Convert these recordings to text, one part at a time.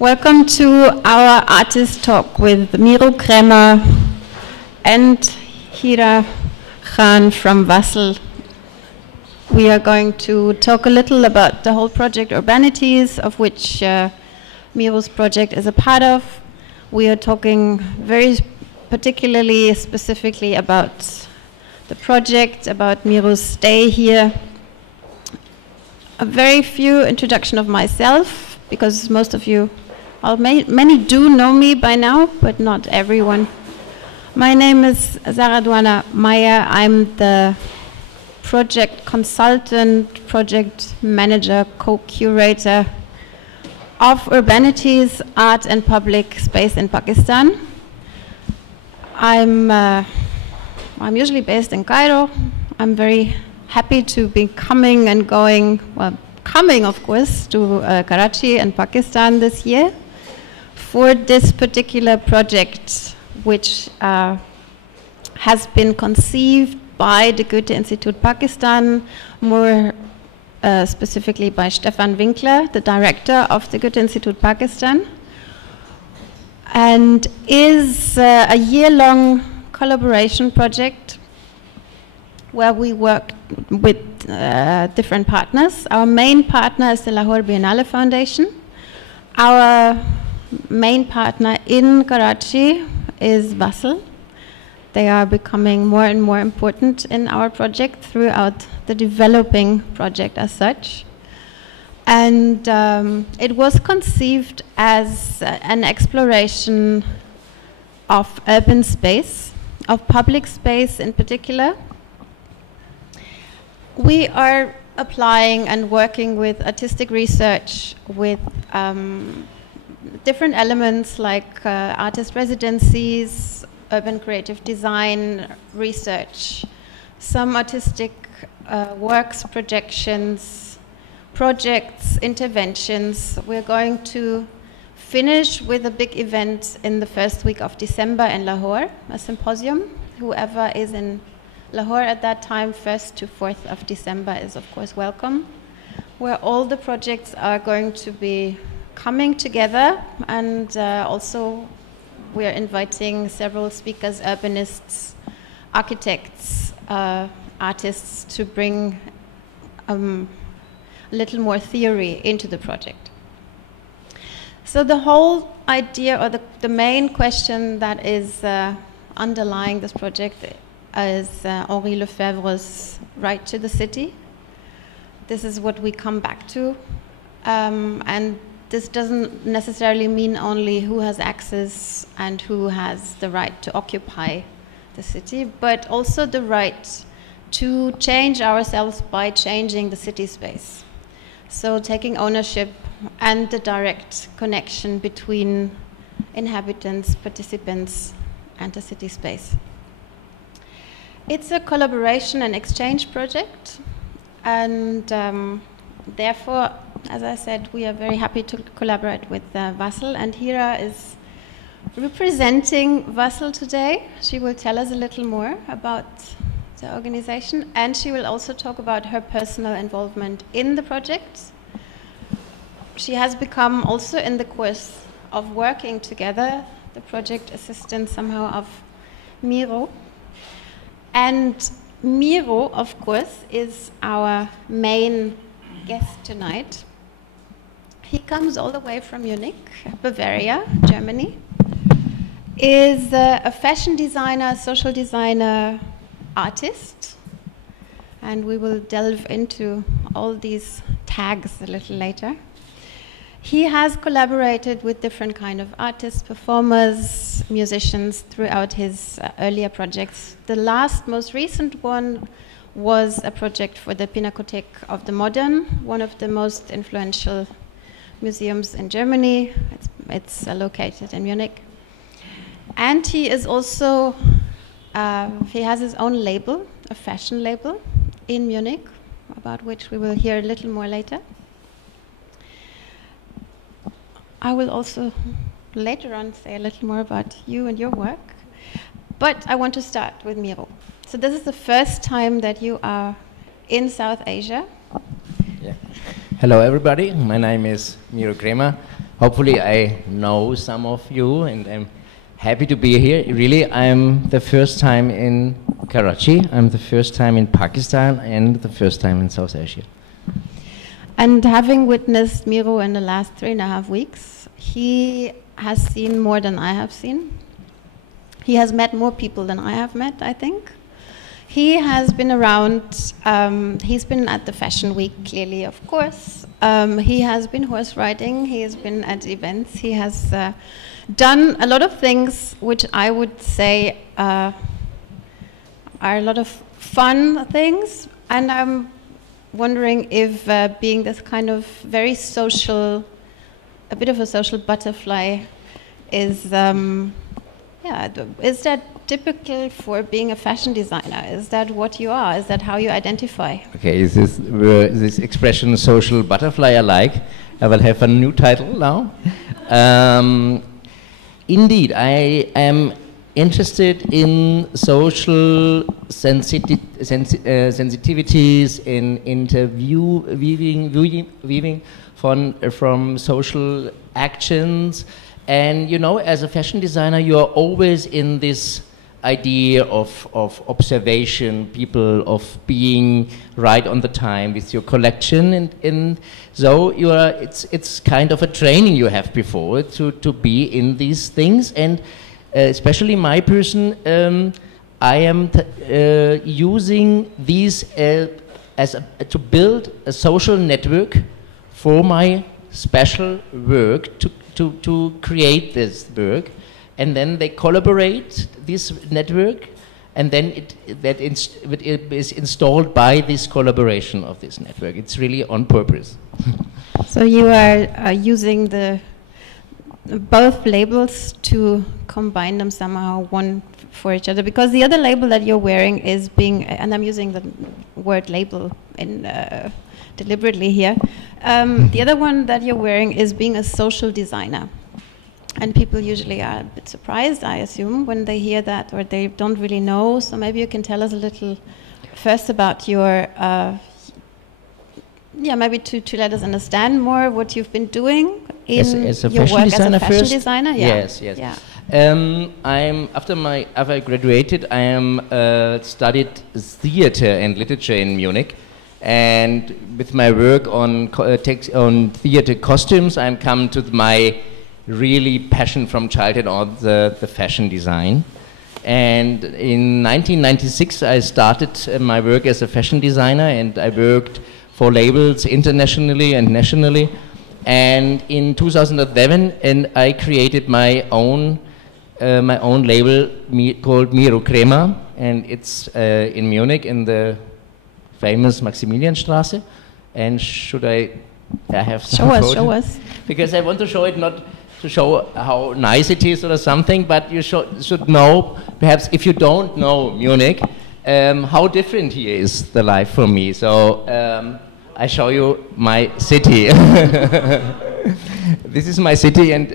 Welcome to our artist talk with Miro Craemer and Hira Khan from Vasl. We are going to talk a little about the whole project Urbanities, of which Miros Project is a part of. We are talking very particularly, specifically about the project, about Miro's stay here. A very few introduction of myself, because most of you, many do know me by now, but not everyone. My name is Zaradwana Maya. I'm the project consultant, project manager, co-curator of Urbanities, art and public space in Pakistan. I'm usually based in Cairo. I'm very happy to be coming and going, well, coming of course to Karachi and Pakistan this year for this particular project, which has been conceived by the Goethe-Institute Pakistan, more specifically by Stefan Winkler, the director of the Goethe-Institute Pakistan, and is a year-long collaboration project where we work with different partners. Our main partner is the Lahore Biennale Foundation. Our main partner in Karachi is Vasl. They are becoming more and more important in our project throughout the developing project as such. And it was conceived as an exploration of urban space, of public space in particular. We are applying and working with artistic research, with different elements like artist residencies, urban creative design research, some artistic works, projections, projects, interventions. We're going to finish with a big event in the first week of December in Lahore, a symposium. Whoever is in Lahore at that time, 1st to 4th of December, is of course welcome, where all the projects are going to be coming together, and also we're inviting several speakers, urbanists, architects, artists, to bring a little more theory into the project. So the whole idea, or the main question that is underlying this project is Henri Lefebvre's right to the city. This is what we come back to. And this doesn't necessarily mean only who has access and who has the right to occupy the city, but also the right to change ourselves by changing the city space. So taking ownership and the direct connection between inhabitants, participants, and the city space. It's a collaboration and exchange project, and therefore, as I said, we are very happy to collaborate with Vasl, and Hira is representing Vasl today. She will tell us a little more about the organization, and she will also talk about her personal involvement in the project. She has become, also in the course of working together, the project assistant somehow of Miro. And Miro, of course, is our main guest tonight. He comes all the way from Munich, Bavaria, Germany. Is a fashion designer, social designer, artist. And we will delve into all these tags a little later. He has collaborated with different kind of artists, performers, musicians throughout his earlier projects. The last, most recent one was a project for the Pinakothek of the Modern, one of the most influential museums in Germany. It's located in Munich. And he is also, he has his own label, a fashion label in Munich, about which we will hear a little more later. I will also later on say a little more about you and your work. But I want to start with Miro. So this is the first time that you are in South Asia. Yeah. Hello everybody, my name is Miro Craemer. hopefully I know some of you, and I'm happy to be here. Really, I'm the first time in Karachi, I'm the first time in Pakistan, and the first time in South Asia. And having witnessed Miro in the last 3.5 weeks, he has seen more than I have seen. He has met more people than I have met, I think. He has been around, he's been at the Fashion Week, clearly, of course. He has been horse riding, he has been at events, he has done a lot of things which I would say are a lot of fun things. And I'm wondering if being this kind of very social, a bit of a social butterfly is, is that typical for being a fashion designer? Is that what you are? Is that how you identify? Okay, is this expression social butterfly I like? I will have a new title now. Indeed, I am interested in social sensitivities, in weaving from social actions. And you know, as a fashion designer, you are always in this idea of observation, people, of being right on the time with your collection, and so you are. It's kind of a training you have before to be in these things, and especially my person, I am using these to build a social network for my special work to create this work. And then they collaborate, this network, and then it is installed by this collaboration of this network. It's really on purpose. So you are using both labels to combine them somehow, one for each other, because the other label that you're wearing is being, and I'm using the word label deliberately here, the other one that you're wearing is being a social designer. And people usually are a bit surprised, I assume, when they hear that, or they don't really know. So maybe you can tell us a little first about your, maybe to let us understand more what you've been doing in as a your fashion work designer as a fashion first? designer. Yeah. Yes, yes. Yeah. After I graduated, I studied theater and literature in Munich. And with my work on theater costumes, I'm come to my really passion from childhood on the fashion design. And in 1996, I started my work as a fashion designer, and I worked for labels internationally and nationally. And in 2011, I created my own label called Miro Craemer, and it's in Munich in the famous Maximilianstraße. And should I have some photos? Show us. Because I want to show it, not to show how nice it is or something, but you should know, perhaps if you don't know Munich, how different here is the life for me. So I show you my city. This is my city, and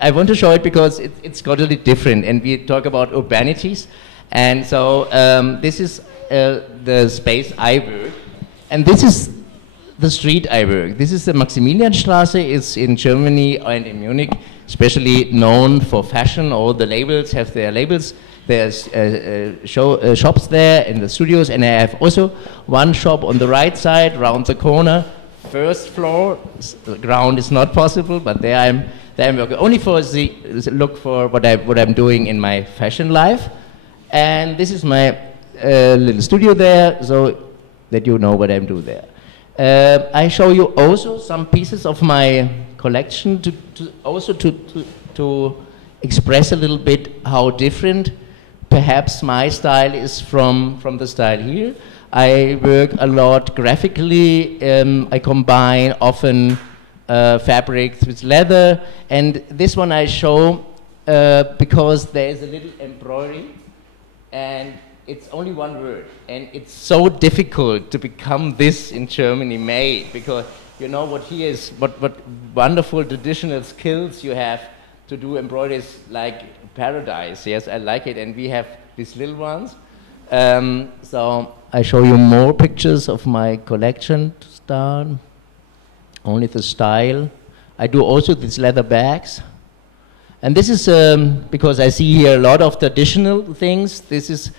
I want to show it because it's totally different, and we talk about urbanities. And so this is the space I work, and this is the street I work. This is the Maximilianstraße. It's in Germany and in Munich, especially known for fashion. All the labels have their labels. There's shops there in the studios, and I have also one shop on the right side, round the corner, first floor. The ground is not possible, but there I'm working only for look for what I'm doing in my fashion life. And this is my little studio there, so that you know what I'm doing there. I show you also some pieces of my collection to express a little bit how different perhaps my style is from the style here. I work a lot graphically. I combine often fabrics with leather, and this one I show because there is a little embroidery, and it's only one word, and it's so difficult to become this in Germany made, because you know what here is, what wonderful traditional skills you have to do embroideries like paradise. Yes, I like it, and we have these little ones. So I show you more pictures of my collection to start. Only the style I do also these leather bags. And this is because I see here a lot of traditional things. This is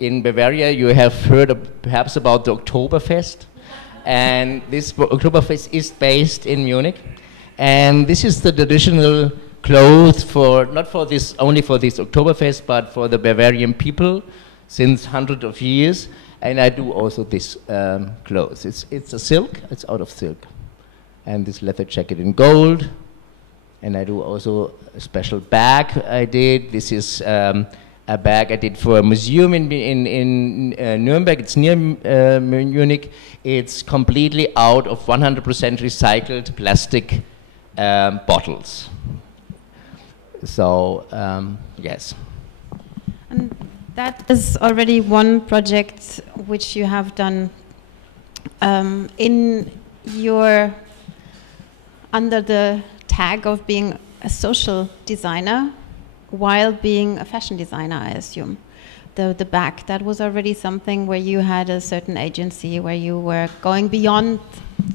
in Bavaria. You have heard perhaps about the Oktoberfest. And this Oktoberfest is based in Munich. And this is the traditional clothes for, not for this, only for this Oktoberfest, but for the Bavarian people since hundreds of years. And I do also this clothes. It's a silk, it's out of silk. And this leather jacket in gold. And I do also a special bag I did. This is a bag I did for a museum in Nuremberg. It's near Munich. It's completely out of 100% recycled plastic bottles. So, yes. And that is already one project which you have done in your, under the tag of being a social designer while being a fashion designer, I assume. The back, that was already something where you had a certain agency, where you were going beyond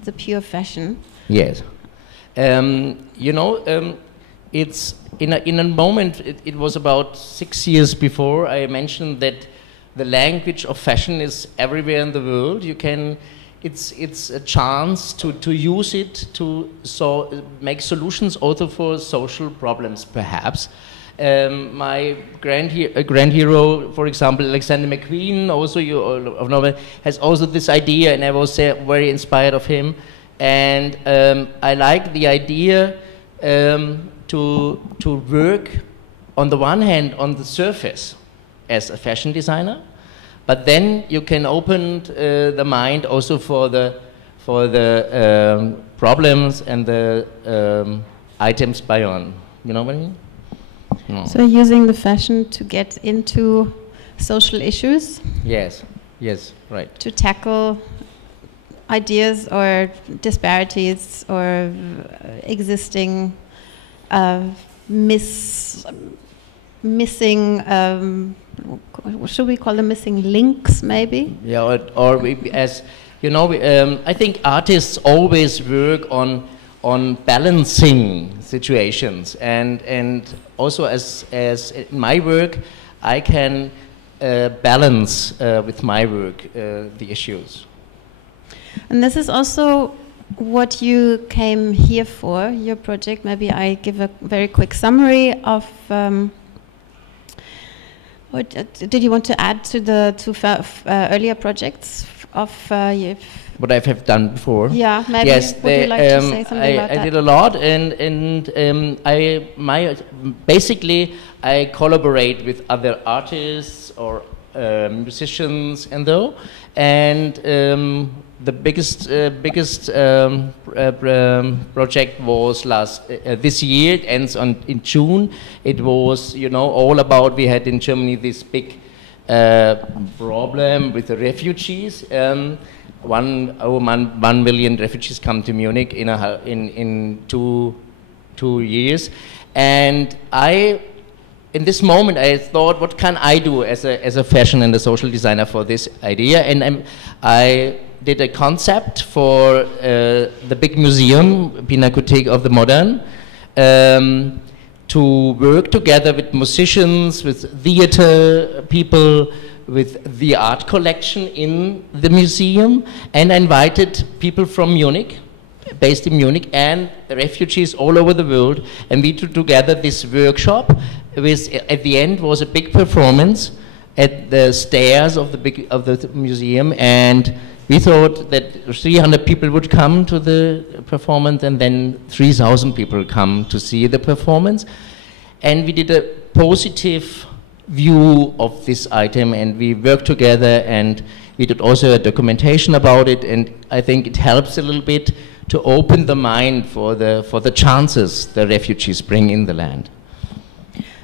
the pure fashion. Yes. You know, it's in a moment, it was about 6 years before I mentioned that the language of fashion is everywhere in the world. You can, it's a chance to use it to make solutions also for social problems, perhaps. My grand hero, for example, Alexander McQueen, also of Norway, has also this idea, and I was very inspired of him. And I like the idea to work on the one hand on the surface as a fashion designer, but then you can open the mind also for the problems and the items beyond. You know what I mean? No. So using the fashion to get into social issues? Yes, yes, right. To tackle ideas or disparities or existing missing, should we call them missing links, maybe? Yeah, or we, as you know, I think artists always work on balancing situations, and also as in my work, I can balance with my work the issues. And this is also what you came here for, your project. Maybe I give a very quick summary of what did you want to add to the two earlier projects of what I have done before? Yeah, maybe. Yes, would you like to say something about that? I did a lot, and basically I collaborate with other artists or musicians and though, and the biggest project was this year. It ends in June. It was, you know, all about, we had in Germany this big problem with the refugees. 1 million refugees come to Munich in two years, and in this moment I thought, what can I do as a fashion and a social designer for this idea? And I did a concept for the big museum, Pinakothek of the Modern, to work together with musicians, with theater people, with the art collection in the museum, and I invited people from Munich, based in Munich, and refugees all over the world, and we did together this workshop. At the end was a big performance at the stairs of the museum, and we thought that 300 people would come to the performance, and then 3,000 people come to see the performance. And we did a positive view of this item, and we worked together, and we did also a documentation about it, and I think it helps a little bit to open the mind for the chances the refugees bring in the land.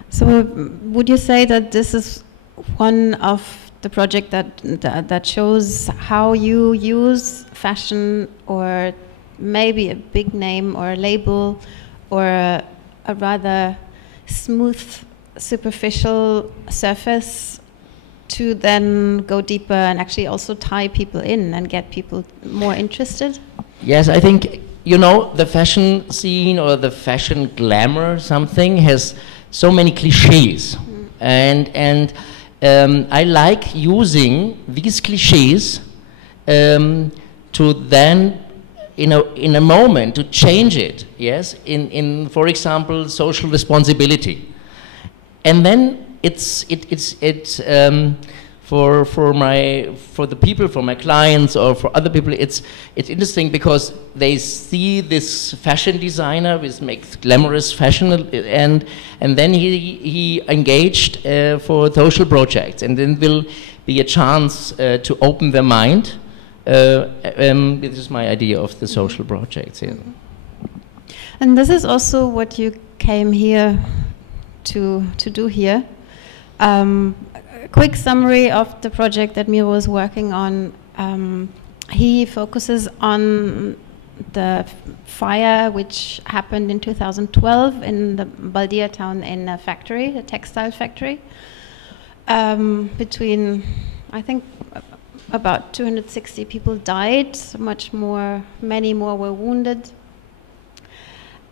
So would you say that this is one of the project that shows how you use fashion, or maybe a big name or a label, or a rather smooth, superficial surface, to then go deeper and actually also tie people in and get people more interested? Yes, I think you know, the fashion scene or the fashion glamour something has so many cliches. And I like using these cliches to then, in a moment, to change it, yes, in for example, social responsibility. And then for the people, for my clients or for other people, it's interesting because they see this fashion designer which makes glamorous fashion, and then he engaged for social projects, and then will be a chance to open their mind. This is my idea of the social projects. Yeah. And this is also what you came here to do here. A quick summary of the project that Miro is working on. He focuses on the fire which happened in 2012 in the Baldia town, in a factory, a textile factory. Between, I think, about 260 people died, many more were wounded.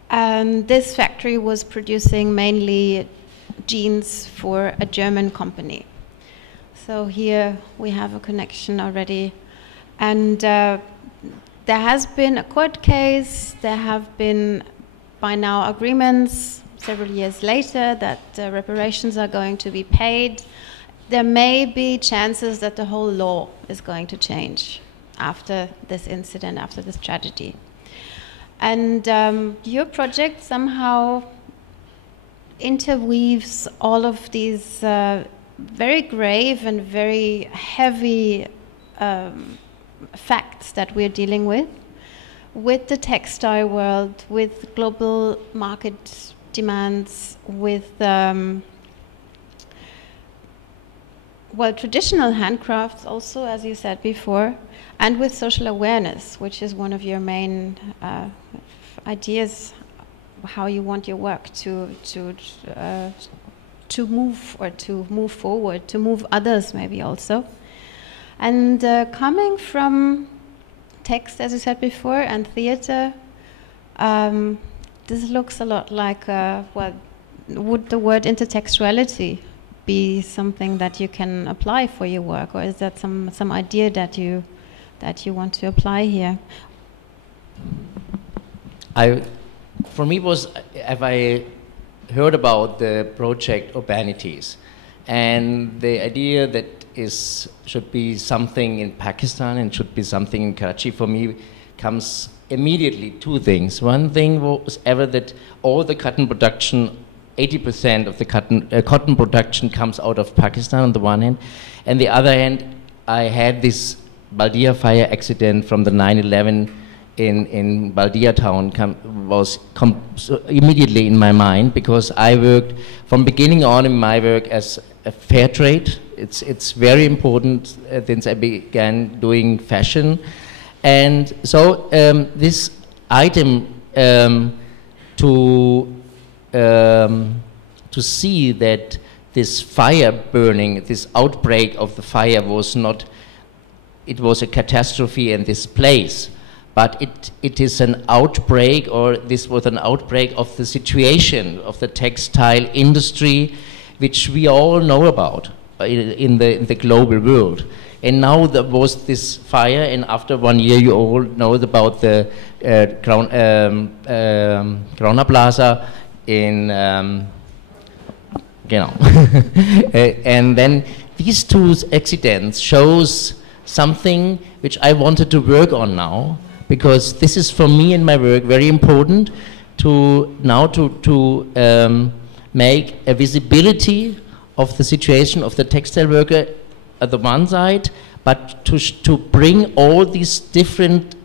And this factory was producing mainly jeans for a German company. So here we have a connection already. And there has been a court case, there have been by now agreements several years later that reparations are going to be paid. There may be chances that the whole law is going to change after this incident, after this tragedy. And your project somehow interweaves all of these very grave and very heavy facts that we're dealing with the textile world, with global market demands, with well, traditional handcrafts also, as you said before, and with social awareness, which is one of your main ideas, how you want your work to move, or to move forward, to move others maybe also. And coming from text, as you said before, and theater, this looks a lot like, well, would the word intertextuality be something that you can apply for your work, or is that some idea that you want to apply here? For me, was if I heard about the project Urbanities, and the idea that should be something in Pakistan and should be something in Karachi, for me comes immediately two things. One thing was ever that all the cotton production, 80% of the cotton production comes out of Pakistan on the one hand, and the other hand, I had this Baldia fire accident from the 9/11 in Baldia town was immediately in my mind, because I worked from beginning on in my work as a fair trade. It's very important since I began doing fashion, and so this item to see that this fire burning, this outbreak of the fire was not, it was a catastrophe in this place, but it is an outbreak, or this was an outbreak of the situation of the textile industry, which we all know about in the global world. And now there was this fire, and after 1 year you all know about the Crown Plaza in, you know. And then these two accidents shows something which I wanted to work on now, because this is for me in my work very important to make a visibility of the situation of the textile worker at the one side, but to bring all these different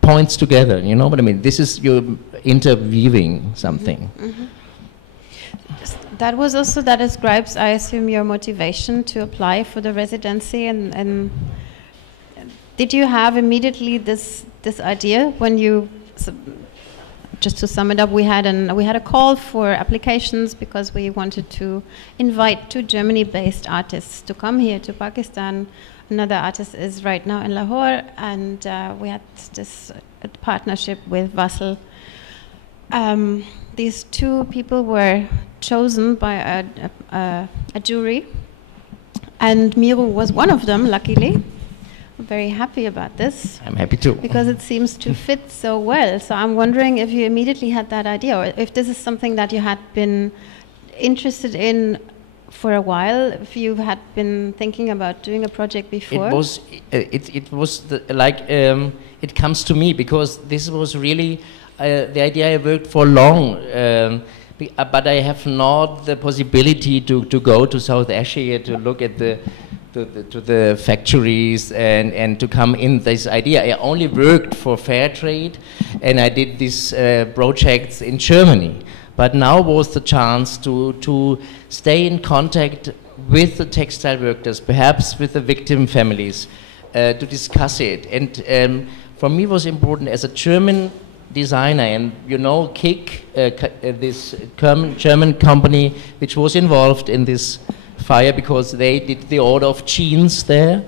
points together. You know what I mean? This is your interweaving something. Mm-hmm. That was also, that describes, I assume, your motivation to apply for the residency. And did you have immediately this idea when you? Just to sum it up, we had a call for applications because we wanted to invite 2 Germany-based artists to come here to Pakistan. Another artist is right now in Lahore, and we had this partnership with Vasl. These two people were chosen by a jury, and Miro was one of them, luckily. I'm very happy about this. I'm happy too. Because it seems to fit so well. So I'm wondering if you immediately had that idea, or if this is something that you had been interested in for a while, if you had been thinking about doing a project before. It was it comes to me because this was really the idea I worked for long, but I have not the possibility to go to South Asia to look at the factories and to come in this idea. I only worked for fair trade, and I did these projects in Germany. But now was the chance to stay in contact with the textile workers, perhaps with the victim families, to discuss it. And for me, it was important as a German designer, and you know, KIK, this German company which was involved in this fire because they did the order of jeans there.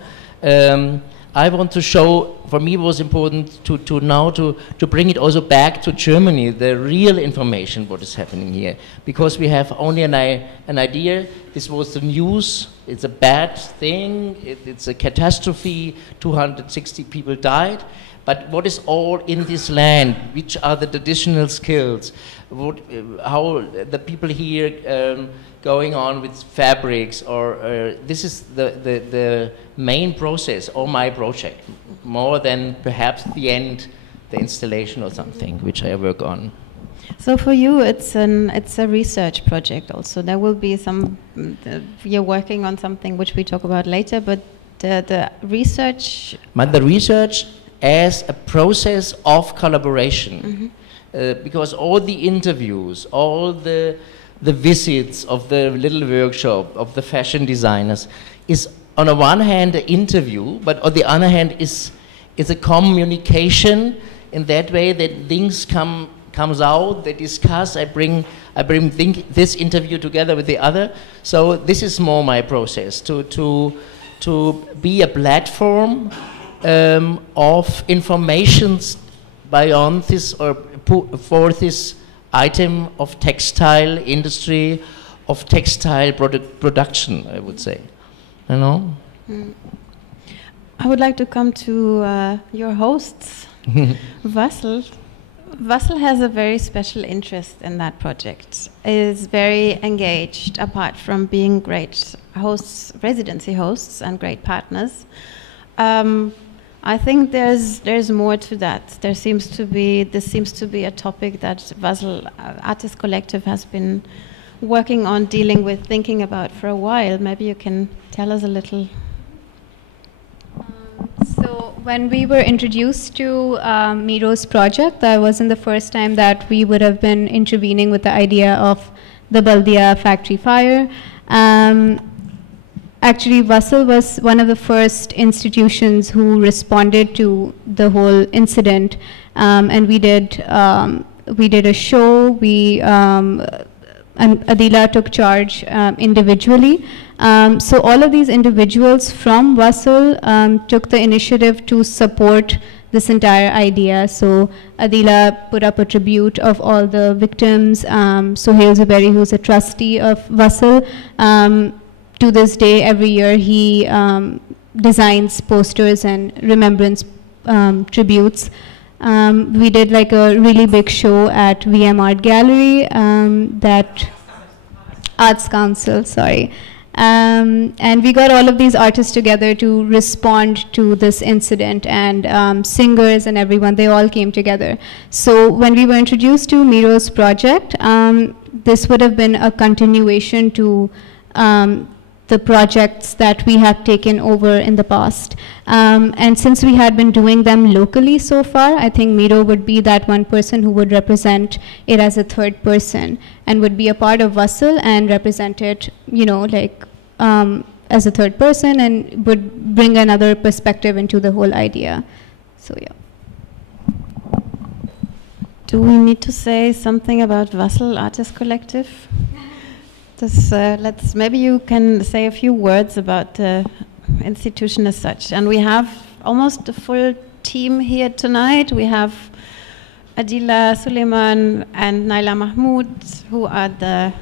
I want to show, for me it was important to bring it also back to Germany, the real information what is happening here. Because we have only an idea, this was the news, it's a bad thing, it's a catastrophe, 260 people died. But what is all in this land? Which are the traditional skills? How the people here going on with fabrics, or this is the main process or my project, more than perhaps the end, the installation or something, which I work on. So for you, it's a research project also. There will be some, you're working on something which we talk about later, but the research... But the research as a process of collaboration, because all the interviews, all the visits of the little workshop of the fashion designers is on the one hand an interview, but on the other hand is a communication in that way that things comes out, they discuss, I bring this interview together with the other. So this is more my process, to be a platform of informations beyond this or for this item of textile industry, of textile production, I would say. You know? I would like to come to your hosts, Vasl. Vasl has a very special interest in that project, is very engaged, apart from being great hosts, residency hosts, and great partners. I think there's more to that. This seems to be a topic that Vasl Artist Collective has been working on, dealing with, thinking about for a while. Maybe you can tell us a little. So when we were introduced to Miros Project, that wasn't the first time that we would have been intervening with the idea of the Baldia factory fire. Actually, Vasl was one of the first institutions who responded to the whole incident, and we did a show. And Adila took charge individually. So all of these individuals from Vasl took the initiative to support this entire idea. So Adila put up a tribute of all the victims. Sohail Zuberi, who's a trustee of Vasl, to this day, every year, he designs posters and remembrance tributes. We did like a really big show at VM Art Gallery, that Arts Council, sorry. And we got all of these artists together to respond to this incident, and singers and everyone, they all came together. So when we were introduced to Miros Project, this would have been a continuation to the projects that we have taken over in the past. And since we had been doing them locally so far, I think Miro would be that one person who would represent it as a third person and would be a part of Vasl and represent it, you know, like as a third person, and would bring another perspective into the whole idea. So yeah. Do we need to say something about Vasl Artist Collective? Maybe you can say a few words about the institution as such. And we have almost a full team here tonight. We have Adila Suleiman and Naila Mahmood, who are the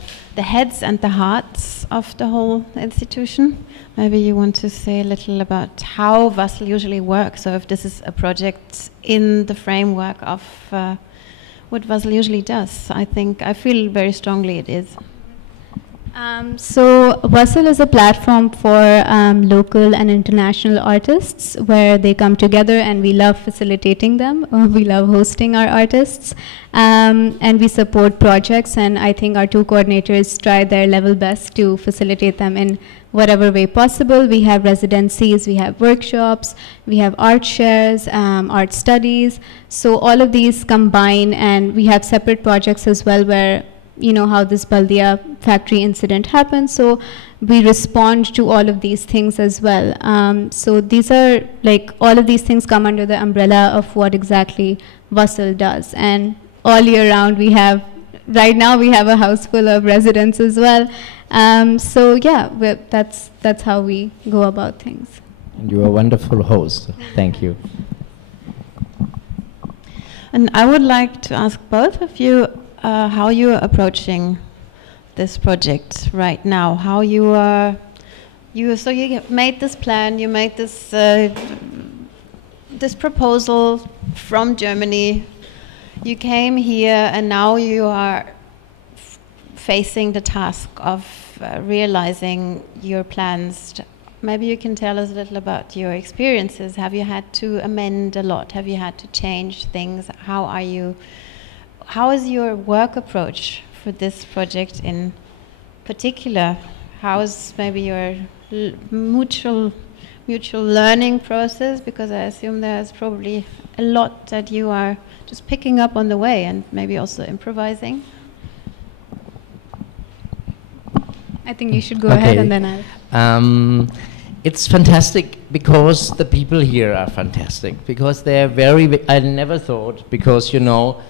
heads and the hearts of the whole institution. Maybe you want to say a little about how Vasl usually works, or if this is a project in the framework of what Vasl usually does. I feel very strongly it is. So Vasl is a platform for local and international artists where they come together, and we love facilitating them. We love hosting our artists, and we support projects, and I think our two coordinators try their level best to facilitate them in whatever way possible. We have residencies, we have workshops, we have art shares, art studies. So all of these combine, and we have separate projects as well where, you know, how this Baldia factory incident happened. So we respond to all of these things as well. So these are like, all of these things come under the umbrella of what exactly Vasl does. And all year round we have, right now we have a house full of residents as well. So yeah, that's how we go about things. And you're a wonderful host. Thank you. And I would like to ask both of you how you are approaching this project right now. How you are, so you made this plan, you made this this proposal from Germany. You came here, and now you are facing the task of realizing your plans. Maybe you can tell us a little about your experiences. Have you had to amend a lot? Have you had to change things? How is your work approach for this project in particular? How is maybe your mutual learning process? Because I assume there's probably a lot that you are just picking up on the way, and maybe also improvising. I think you should go ahead, and then I'll... It's fantastic because the people here are fantastic, because they're I never thought, because, you know,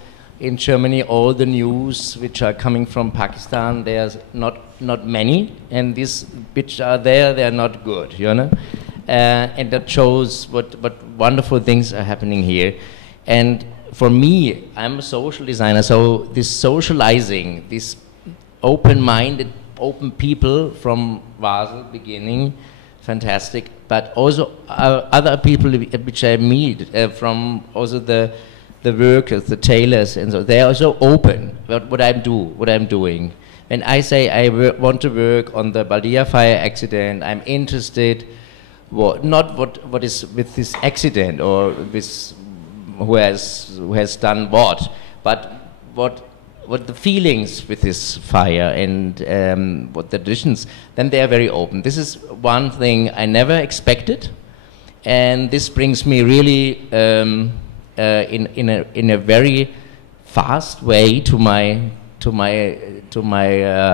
in Germany, all the news which are coming from Pakistan, there's not many, and these which are there, they're not good, you know, and that shows what wonderful things are happening here. And for me, I'm a social designer, so this socializing, this open-minded, open people from Vasl beginning, fantastic, but also other people which I meet from also the workers, the tailors, and so they are so open about what I'm doing. When I say I want to work on the Baldia fire accident, I'm interested not what is with this accident or with who has done what, but what the feelings with this fire and what the traditions. Then they are very open. This is one thing I never expected, and this brings me really in a very fast way to my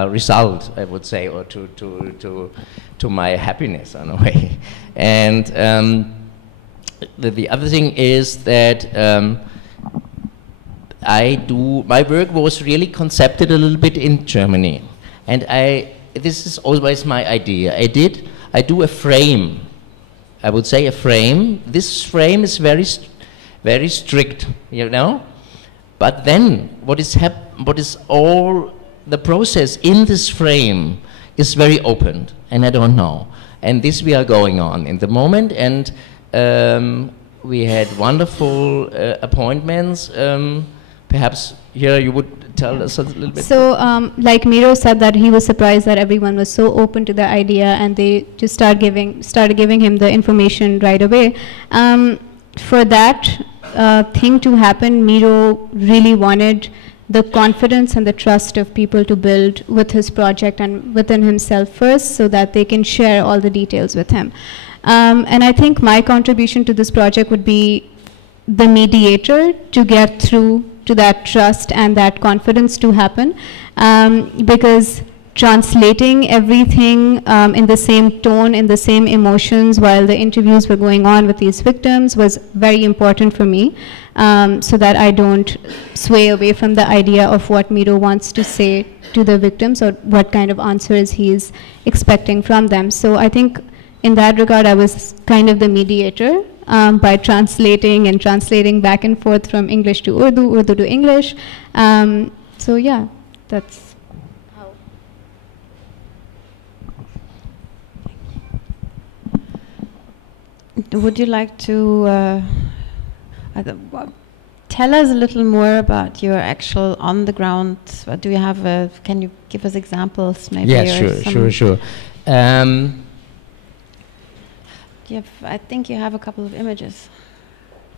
result, I would say, or to my happiness in a way. And the other thing is that my work was really concepted a little bit in Germany, and this is always my idea. I do a frame. I would say a frame. This frame is very strict, you know. But then what is all the process in this frame is very open, and I don't know. And this we are going on in the moment, and we had wonderful appointments. Perhaps here you would tell us a little bit. So, like Miro said, that he was surprised that everyone was so open to the idea, and they just started giving him the information right away. For that thing to happen, Miro really wanted the confidence and the trust of people to build with his project and within himself first, so that they can share all the details with him. And I think my contribution to this project would be the mediator to get through to that trust and that confidence to happen, because translating everything in the same tone, in the same emotions while the interviews were going on with these victims was very important for me, so that I don't sway away from the idea of what Miro wants to say to the victims or what kind of answers he's expecting from them. So I think in that regard I was kind of the mediator by translating back and forth from English to Urdu, Urdu to English. So yeah, that's how. Would you like to tell us a little more about your actual on-the-ground? Do you have can you give us examples, maybe? Yeah, sure. I think you have a couple of images.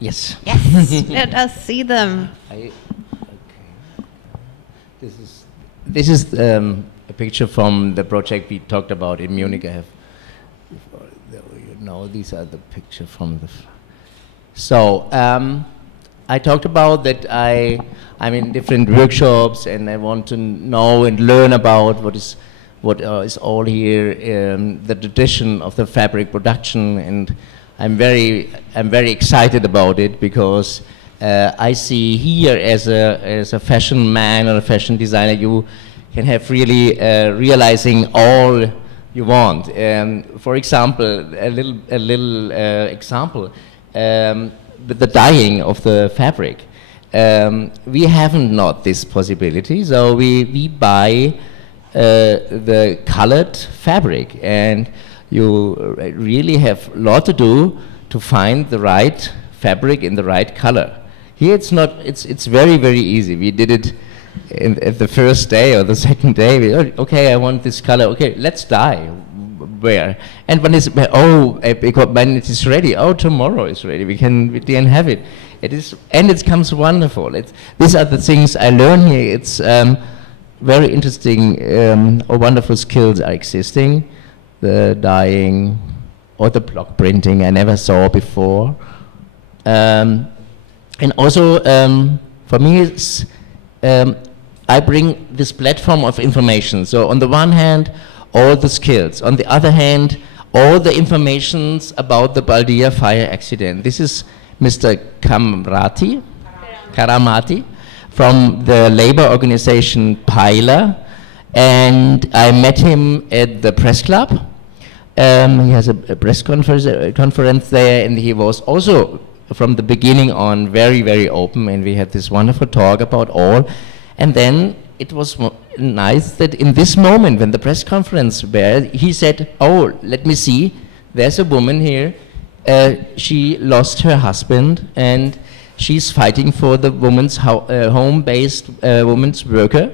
Yes. Yes, let us see them. Okay. This is a picture from the project we talked about in Munich. I have, these are the picture from the. So I talked about that I'm in different workshops and I want to know and learn about what is all here, the tradition of the fabric production, and I'm very excited about it because I see here as a fashion man or a fashion designer, you can have really realizing all you want. For example, a little example, with the dyeing of the fabric. We haven't not this possibility, so we buy the colored fabric, and you really have a lot to do to find the right fabric in the right color. Here it's not, it's very, very easy. We did it at the first day or the second day. Okay, I want this color. Okay, let's dye. Where? And when it's, because when it is ready, tomorrow it's ready. We can have it. It is, and it comes wonderful. These are the things I learn here. It's very interesting or wonderful skills are existing. The dyeing or the block printing I never saw before. And also for me it's, I bring this platform of information. So on the one hand, all the skills. On the other hand, all the informations about the Baldia fire accident. This is Mr. Karamati from the labor organization Pilar, and I met him at the press club. He has a press conference there, and he was also from the beginning on very, very open, and we had this wonderful talk about all. And then it was nice that in this moment when the press conference where he said, let me see, there's a woman here, she lost her husband and she's fighting for the woman's home-based woman's worker,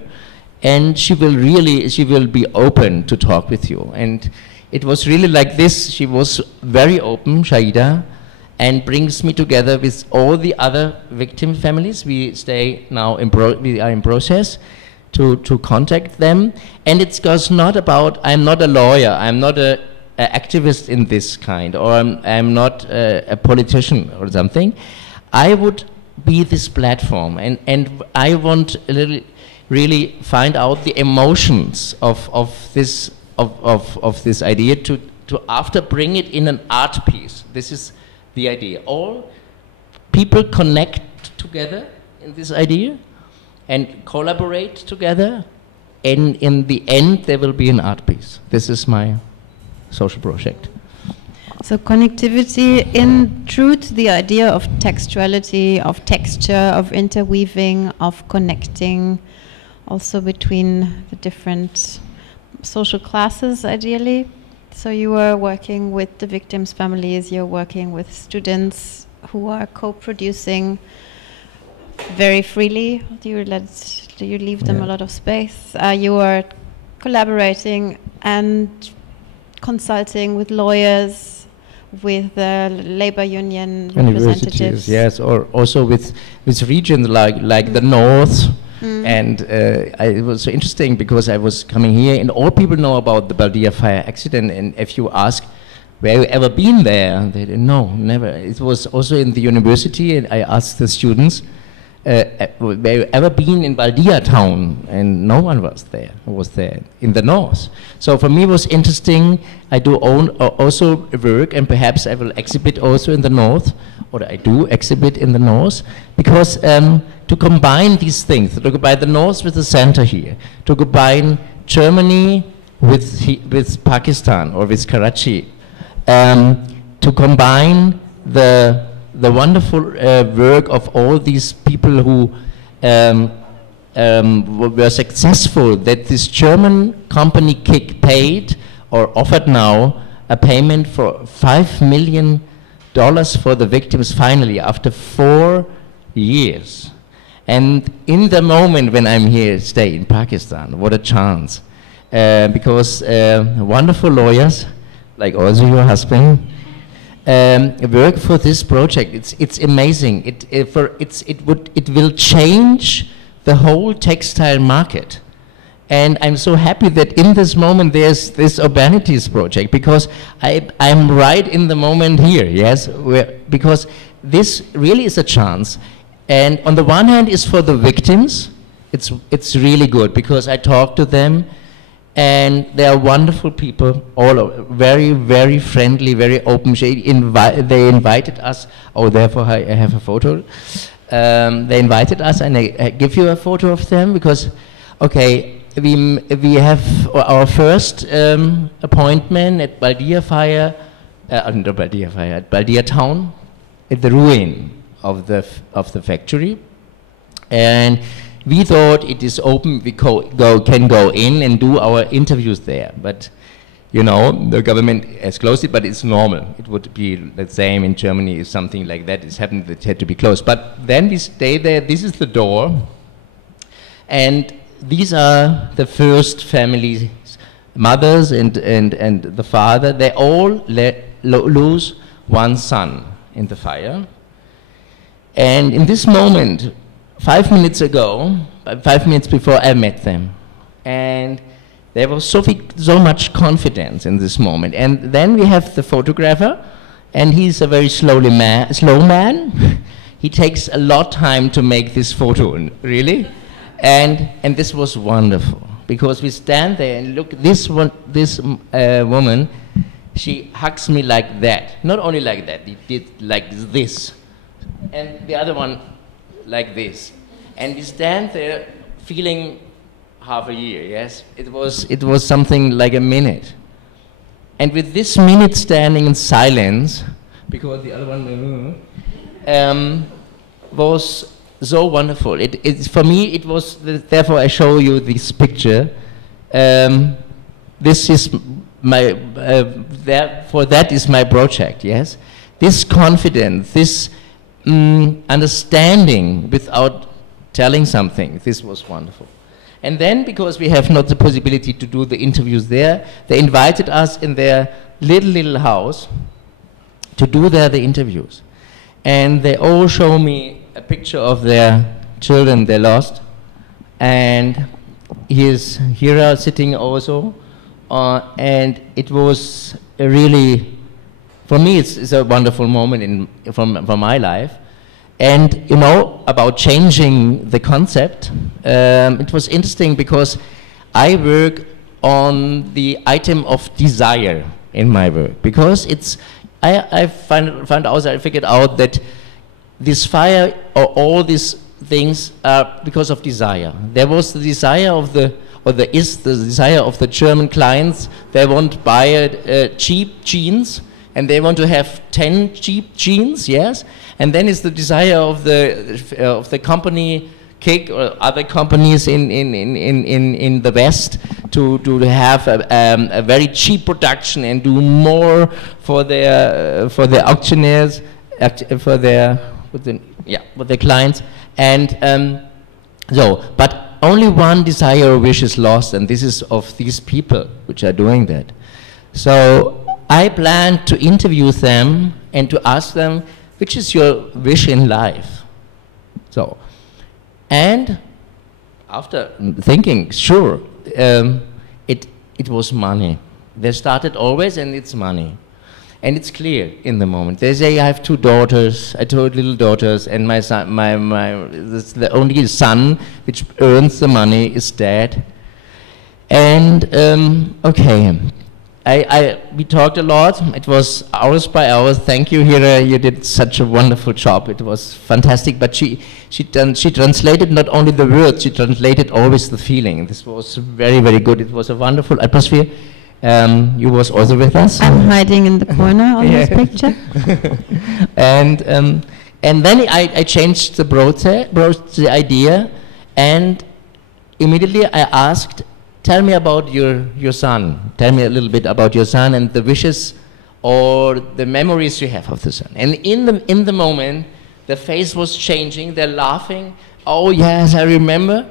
and she will be open to talk with you. And it was really like this. She was very open, Shaida, and brings me together with all the other victim families. We stay now we are in process to contact them. And it goes not about, I'm not a lawyer, I'm not a activist in this kind, or I'm not a politician or something. I would be this platform, and I want really find out the emotions of this idea to after bring it in an art piece. This is the idea. All people connect together in this idea and collaborate together, and in the end there will be an art piece. This is my social project. So connectivity, in truth, the idea of textuality, of texture, of interweaving, of connecting also between the different social classes, ideally. So you are working with the victims' families, you're working with students who are co-producing very freely. Do you leave them a lot of space? You are collaborating and consulting with lawyers, with labor union representatives. Yes, or also with regions like the north. And it was so interesting because I was coming here and all people know about the Baldia fire accident, and if you ask, where have you ever been there? They didn't know, never. It was also in the university, and I asked the students, where have you ever been in Baldia town? And no one was there in the north. So for me it was interesting. I do also work, and perhaps I will exhibit also in the north, or I do exhibit in the north, because to combine these things, to combine the north with the center here, to combine Germany with Pakistan or with Karachi, to combine the wonderful work of all these people who were successful, that this German company KIK paid or offered now a payment for $5 million for the victims finally after 4 years. And in the moment when I'm here, stay in Pakistan, what a chance. Because wonderful lawyers, like also your husband, work for this project. It's amazing. It will change the whole textile market. And I'm so happy that in this moment there's this Urbanities project, because I'm right in the moment here, yes? Because this really is a chance. And on the one hand is for the victims. It's really good because I talk to them and they are wonderful people, all very, very friendly, very open. They invited us, therefore I have a photo. They invited us and I give you a photo of them because, okay, we have our first appointment at Baldia fire, at Baldia town, at the ruin of the factory, and we thought it is open. We can go in and do our interviews there, but you know the government has closed it. But it's normal. It would be the same in Germany if something like that is happening. It had to be closed. But then we stay there. This is the door, and these are the first families, mothers and the father. They all lose one son in the fire. And in this moment, 5 minutes ago, 5 minutes before I met them, and there was so much confidence in this moment. And then we have the photographer, and he's a very slow man. He takes a lot of time to make this photo, really. And this was wonderful, because we stand there and look, this woman, she hugs me like that. Not only like that, he did like this. And the other one like this. And we stand there feeling half a year, yes? It was something like a minute. And with this minute standing in silence, because the other one was so wonderful. For me, it was, therefore I show you this picture. This is my, that is my project, yes? This confidence, this understanding without telling something, this was wonderful. And then, because we have not the possibility to do the interviews there, they invited us in their little house to do there the interviews. And they all show me a picture of their children they lost. And here's Hira sitting also. And it was a really, for me, it's a wonderful moment from my life. And, you know, about changing the concept, it was interesting because I work on the item of desire in my work. Because I figured out that this fire or all these things are because of desire. There was the desire of the desire of the German clients. They want to buy cheap jeans, and they want to have 10 cheap jeans, yes? And then it's the desire of the company KIK or other companies in the West to have a very cheap production and do more for their auctioneers, for their clients. And but only one desire or wish is lost, and this is of these people which are doing that. So I plan to interview them and to ask them, which is your wish in life? So, and after thinking, sure, it was money. They started always, and it's money. And it's clear in the moment. They say, I have 2 daughters, 2 little daughters, and my son, the only son which earns the money is dead. And okay, we talked a lot. It was hours by hours. Thank you, Hira. You did such a wonderful job. It was fantastic. But she translated not only the words, she translated always the feeling. This was very, very good. It was a wonderful atmosphere. You was also with us. I'm hiding in the corner on this picture. And then I changed the idea, and immediately I asked, tell me about your son. Tell me a little bit about your son and the wishes or the memories you have of the son. And in the moment, the face was changing. They're laughing. Oh yes, I remember.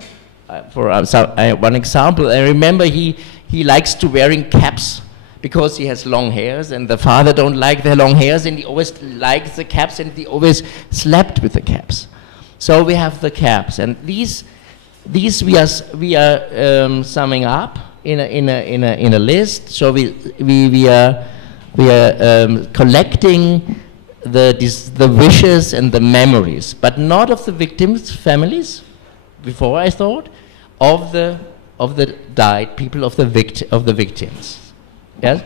For one example, I remember he likes to wearing caps because he has long hairs, and the father don't like their long hairs, and he always likes the caps, and he always slept with the caps. So we have the caps, and these we are summing up in a list. So we are collecting the wishes and the memories, but not of the victims' families. Before I thought of the died people, of the victims. Yes,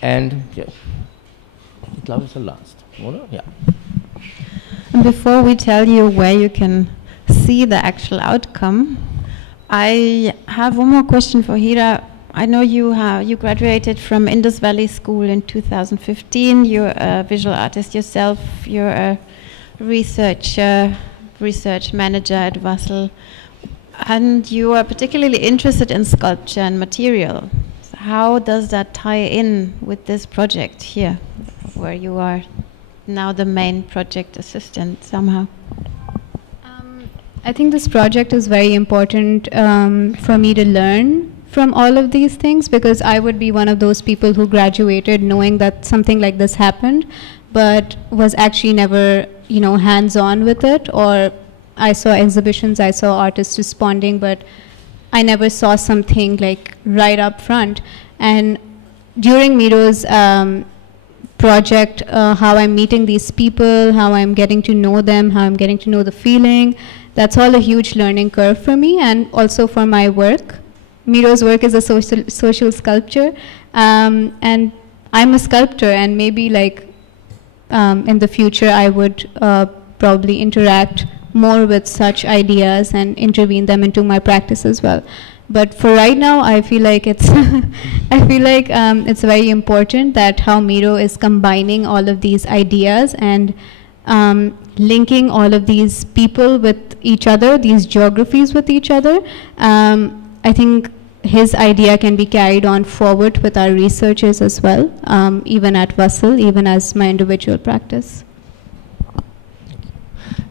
and yes, ich glaube it's the last, oder? Yeah. And before we tell you where you can see the actual outcome, I have one more question for Hira. I know you graduated from Indus Valley School in 2015. You're a visual artist yourself. You're a research manager at Vasl, and you are particularly interested in sculpture and material. So how does that tie in with this project here, where you are now the main project assistant somehow? I think this project is very important for me to learn from all of these things, because I would be one of those people who graduated knowing that something like this happened, but was actually never, hands-on with it. Or I saw exhibitions, I saw artists responding, but I never saw something like right up front. And during Miro's project, how I'm meeting these people, how I'm getting to know them, how I'm getting to know the feeling, that's all a huge learning curve for me, and also for my work. Miro's work is a social sculpture, and I'm a sculptor, and maybe in the future I would probably interact more with such ideas and intervene them into my practice as well. But for right now, I feel like it's it's very important that how Miro is combining all of these ideas and linking all of these people with each other, these geographies with each other. I think his idea can be carried on forward with our researchers as well, even at Vasl, even as my individual practice.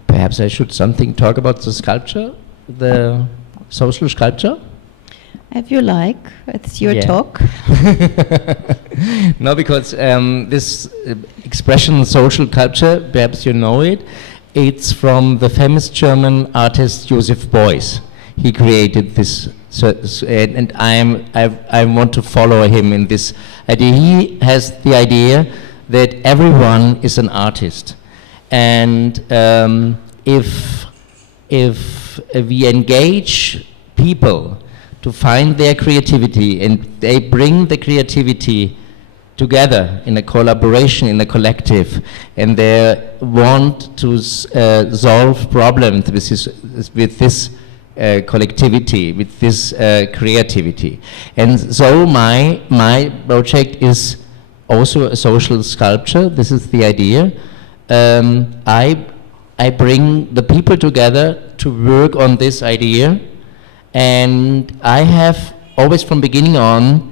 Perhaps I should talk about the sculpture, the social sculpture? If you like, it's your talk. No, because this expression social culture, perhaps you know it, it's from the famous German artist Joseph Beuys. He created this, and I want to follow him in this idea. He has the idea that everyone is an artist, and if we engage people to find their creativity, and they bring the creativity together in a collaboration, in a collective, and they want to solve problems with this collectivity, with this creativity. And so my project is also a social sculpture. This is the idea. I bring the people together to work on this idea, and I have always from beginning on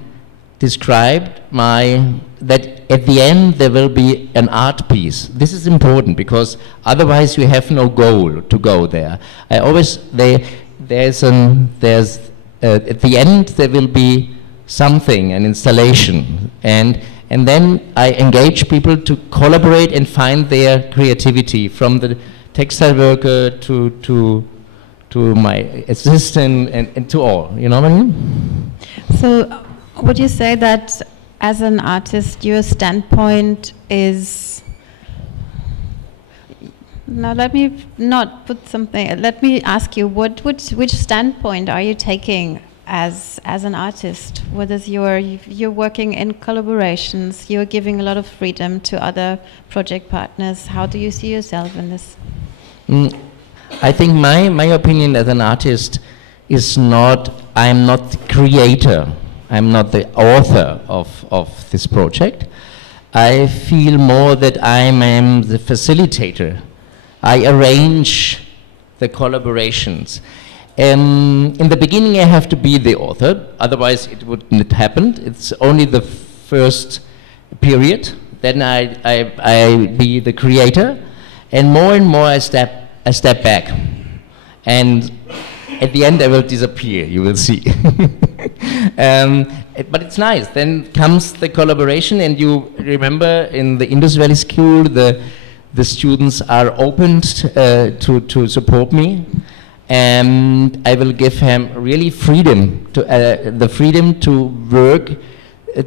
described that at the end there will be an art piece. This is important because otherwise you have no goal to go there. I always there's at the end there will be something, an installation, and then I engage people to collaborate and find their creativity, from the textile worker to my assistant and to all. You know what I mean? So would you say that as an artist your standpoint is... Now let me not put something, let me ask you, which standpoint are you taking as an artist? What is you're working in collaborations, you're giving a lot of freedom to other project partners. How do you see yourself in this? I think my opinion as an artist is not, I'm not the creator. I'm not the author of this project. I feel more that I am the facilitator. I arrange the collaborations. In the beginning I have to be the author, otherwise it wouldn't happen. It's only the first period, then I be the creator, and more I step back. And at the end I will disappear, you will see. But it's nice. Then comes the collaboration, and you remember in the Indus Valley School, the students are opened to support me, and I will give them really freedom to the freedom to work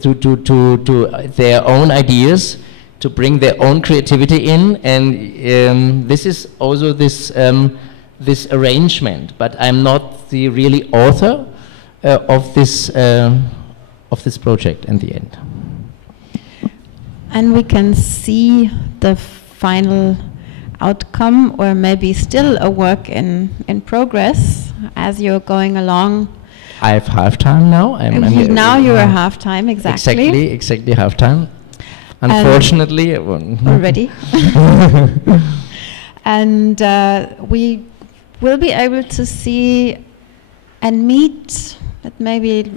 to their own ideas, to bring their own creativity in, and this is also this arrangement. But I'm not the really author of this project in the end. And we can see the final outcome, or maybe still a work in progress as you're going along. I have half-time now. Now you're a half-time, exactly. Exactly half-time. Unfortunately, already. And we will be able to see and meet, that maybe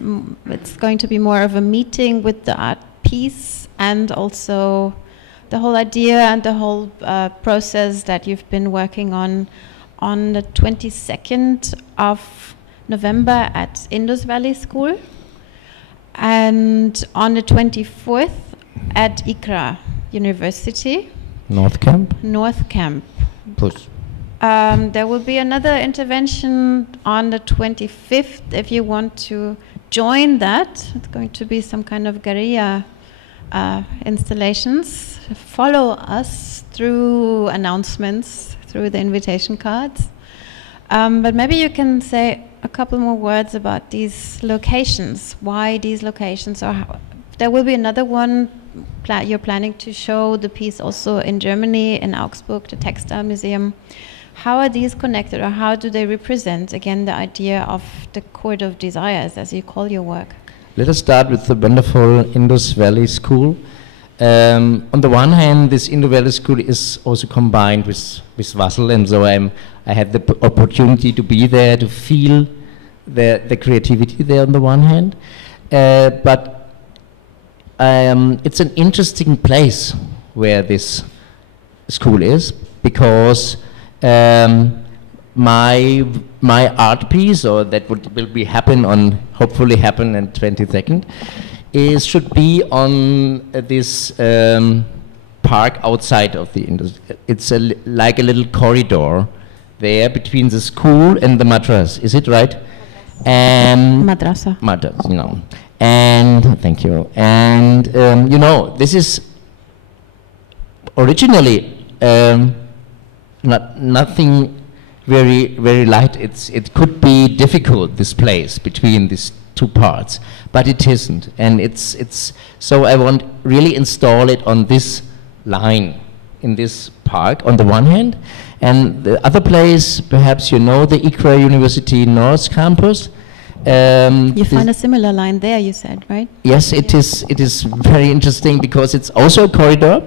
it's going to be more of a meeting with the art piece, and also the whole idea and the whole process that you've been working on the 22nd of November at Indus Valley School, and on the 24th at Ikra University. North Camp. Push. There will be another intervention on the 25th if you want to join that. It's going to be some kind of guerrilla installations. Follow us through announcements, through the invitation cards. But maybe you can say a couple more words about these locations. Why these locations? Or how, there will be another one. You're planning to show the piece also in Germany, in Augsburg, the Textile Museum. How are these connected, or how do they represent, again, the idea of the Court of Desires, as you call your work? Let us start with the wonderful Indus Valley School. On the one hand, this Indus Valley School is also combined with Vasl, and so I had the opportunity to be there, to feel the creativity there on the one hand. But it's an interesting place where this school is, because my art piece, or that will be hopefully happen on 22nd, should be on this park outside of the industry. It's like a little corridor there between the school and the madras. Is it right? Madrasa. Madrasa, you know. And thank you. And you know, this is originally nothing very light. It could be difficult, this place between these two parts, but it isn't. And it's so I want really install it on this line in this park on the one hand, and the other place, perhaps you know, the Ikra University North Campus. You find a similar line there, you said, right? Yes, it is very interesting, because it's also a corridor,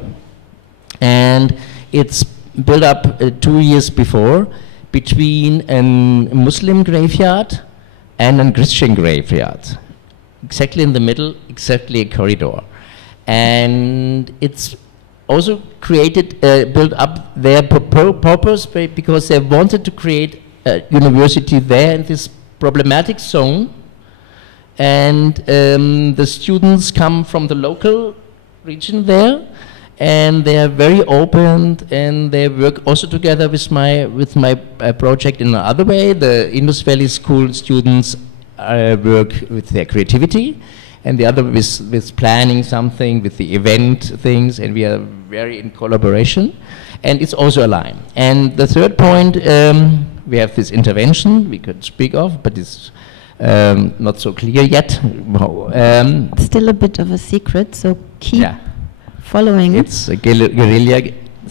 and it's built up 2 years before between a Muslim graveyard and a Christian graveyard. Exactly in the middle, exactly a corridor. And it's also created, built up their purpose, because they wanted to create a university there in this problematic zone. And the students come from the local region there, and they are very open, and they work also together with my project in another way. The Indus Valley School students work with their creativity, and the other with planning something, with the event things, and we are very in collaboration, and it's also aligned. And the third point, we have this intervention we could speak of, but it's not so clear yet. Still a bit of a secret, so keep following. It's a guerrilla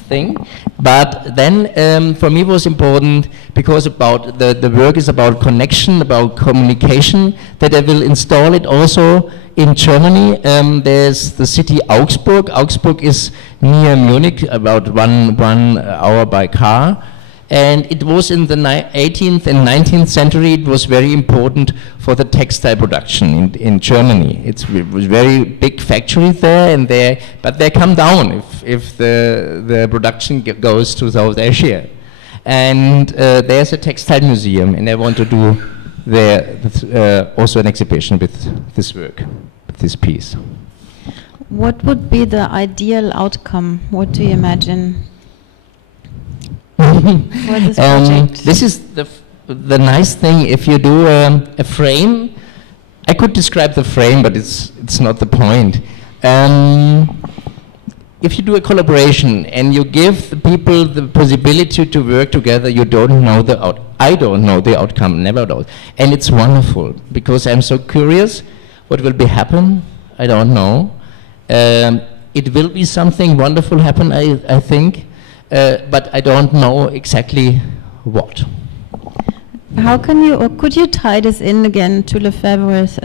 thing. But then for me it was important, because about the work is about connection, about communication, that I will install it also in Germany. There's the city Augsburg. Augsburg is near Munich, about one hour by car. And it was in the 18th and 19th century, it was very important for the textile production in Germany. It was very big factory there, and but they come down if the production goes to South Asia. And there's a textile museum, and I want to do there also an exhibition with this work, with this piece. What would be the ideal outcome? What do you imagine? For this project? This is the nice thing. If you do a frame, I could describe the frame, but it's not the point. If you do a collaboration and you give the people the possibility to work together, you don't know I don't know the outcome, never know. And it's wonderful, because I'm so curious what will happen. I don't know. It will be something wonderful happen, I think. But I don't know exactly what. How can you, or could you tie this in again to Lefebvre's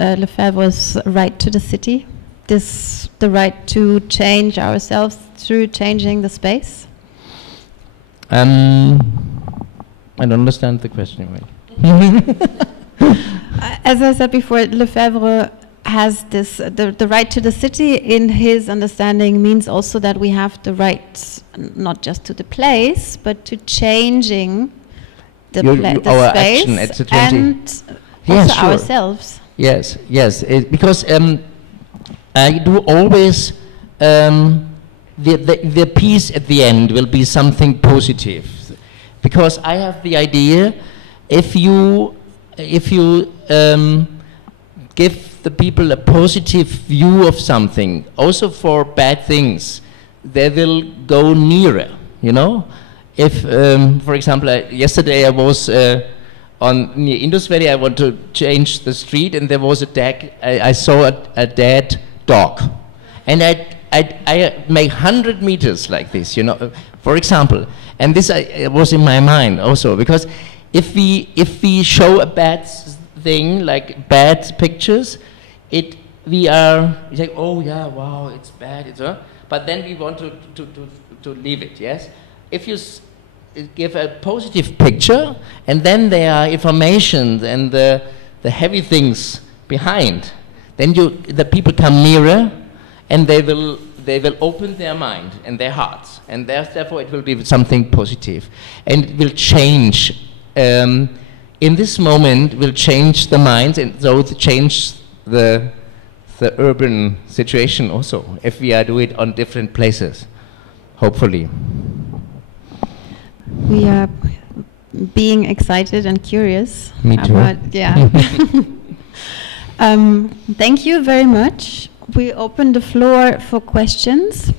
right to the city? The right to change ourselves through changing the space? I don't understand the question. As I said before, Lefebvre has this, the right to the city, in his understanding, means also that we have the right not just to the place, but to changing the space and also ourselves. Yes, yes, because I do always, the piece at the end will be something positive, because I have the idea, if you give the people a positive view of something, also for bad things, they will go nearer, you know? If, for example, yesterday I was near Indus Valley, I want to change the street, and there was I saw a dead dog. And I make 100 meters like this, you know, for example. And this was in my mind also, because if we show a bad thing, like bad pictures, we say, oh yeah, wow, it's bad, but then we want to leave it, yes? If you give a positive picture, and then there are information and the heavy things behind, then the people come nearer, and they will open their mind and their hearts, and therefore it will be something positive, and it will change. In this moment, will change the minds, and so it change the urban situation also, if we are doing it on different places, hopefully. We are being excited and curious. Me too. Yeah. Thank you very much. We open the floor for questions.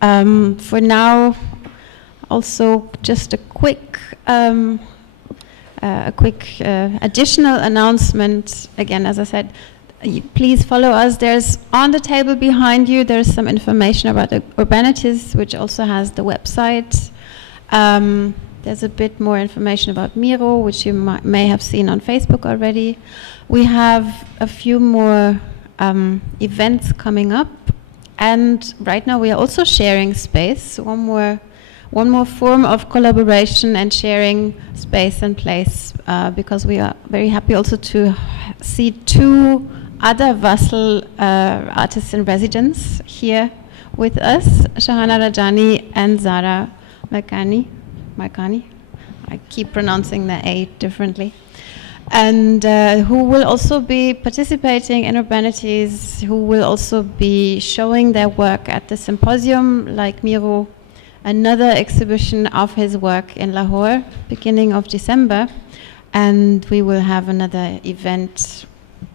For now, also just a quick additional announcement. Again, as I said, please follow us. There's on the table behind you, there's some information about the Urbanities, which also has the website. There's a bit more information about Miro, which you may have seen on Facebook already. We have a few more events coming up, and right now we are also sharing space. One more form of collaboration and sharing space and place, because we are very happy also to see two other Vasl artists in residence here with us, Shahana Rajani and Zara Markani. I keep pronouncing the A differently. And who will also be participating in Urbanities, who will also be showing their work at the symposium, like Miro, another exhibition of his work in Lahore, beginning of December. And we will have another event,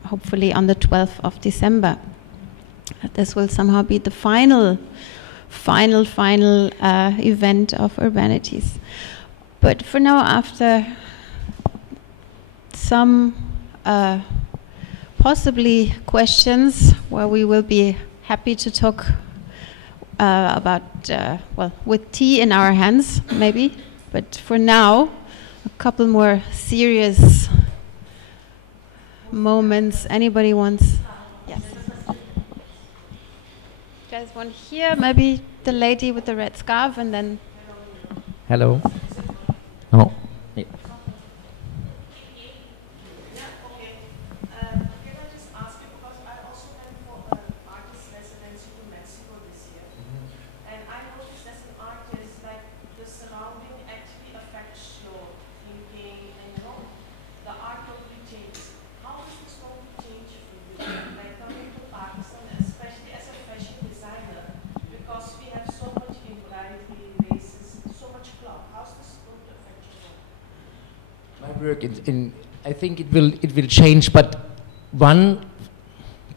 hopefully on the 12th of December. This will somehow be the final event of Urbanities. But for now, after some possibly questions, where we will be happy to talk about, well, with tea in our hands, maybe. But for now, a couple more serious moments. Anybody wants? Yes. There's one here, maybe the lady with the red scarf, and then. Hello. Oh. Yeah. Work I think it will change, but one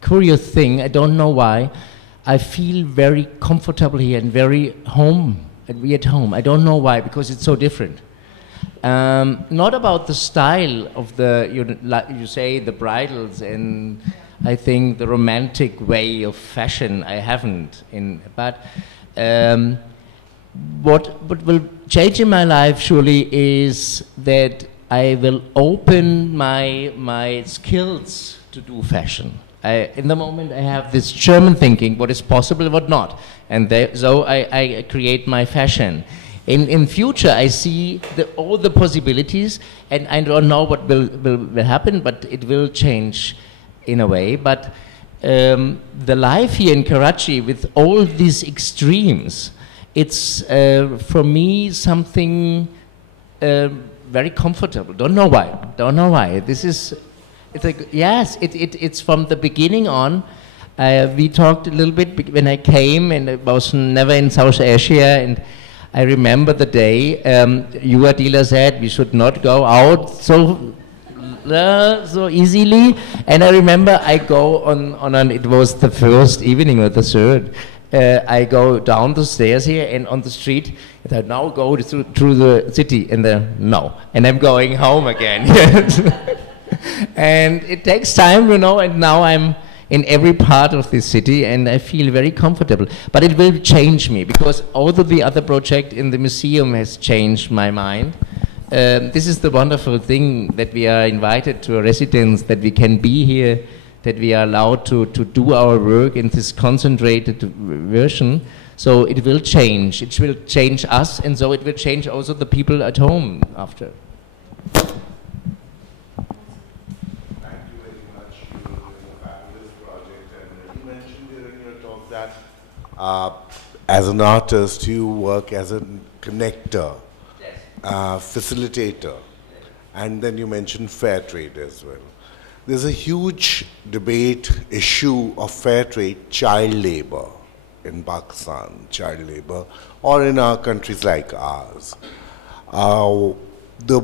curious thing, I don't know why, I feel very comfortable here and very home, and we at home. I don't know why, because it's so different. Not about the style of the, you say the bridals, and I think the romantic way of fashion I haven't but what will change in my life surely is that I will open my skills to do fashion. In the moment I have this German thinking, what is possible, what not. And so I create my fashion. In future I see all the possibilities, and I don't know what will happen, but it will change in a way. But the life here in Karachi with all these extremes, it's for me something very comfortable. Don't know why. Don't know why. This is, it's like, yes, it's from the beginning on. We talked a little bit when I came, and I was never in South Asia, and I remember the day you, Adila, said we should not go out so easily, and I remember I go on it was the first evening or the third. I go down the stairs here and on the street, and I now go through the city, and no, and I'm going home again. And it takes time, you know, and now I'm in every part of this city, and I feel very comfortable. But it will change me, because although the other project in the museum has changed my mind, this is the wonderful thing, that we are invited to a residence, that we can be here, that we are allowed to do our work in this concentrated version. So it will change. It will change us, and so it will change also the people at home after. Thank you very much. You're doing a fabulous project. And you mentioned during your talk that as an artist, you work as a connector, facilitator, and then you mentioned fair trade as well. There's a huge debate issue of fair trade, child labor in Pakistan, child labor, or in our countries like ours. The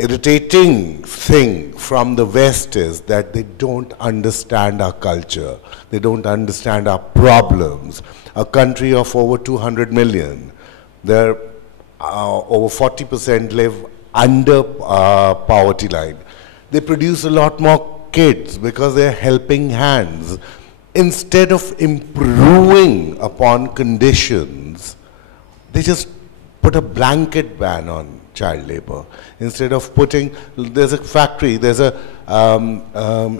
irritating thing from the West is that they don't understand our culture. They don't understand our problems. A country of over 200 million, there over 40% live under poverty line. They produce a lot more kids because they're helping hands. Instead of improving upon conditions, they just put a blanket ban on child labor. Instead of putting, there's a factory, there's a,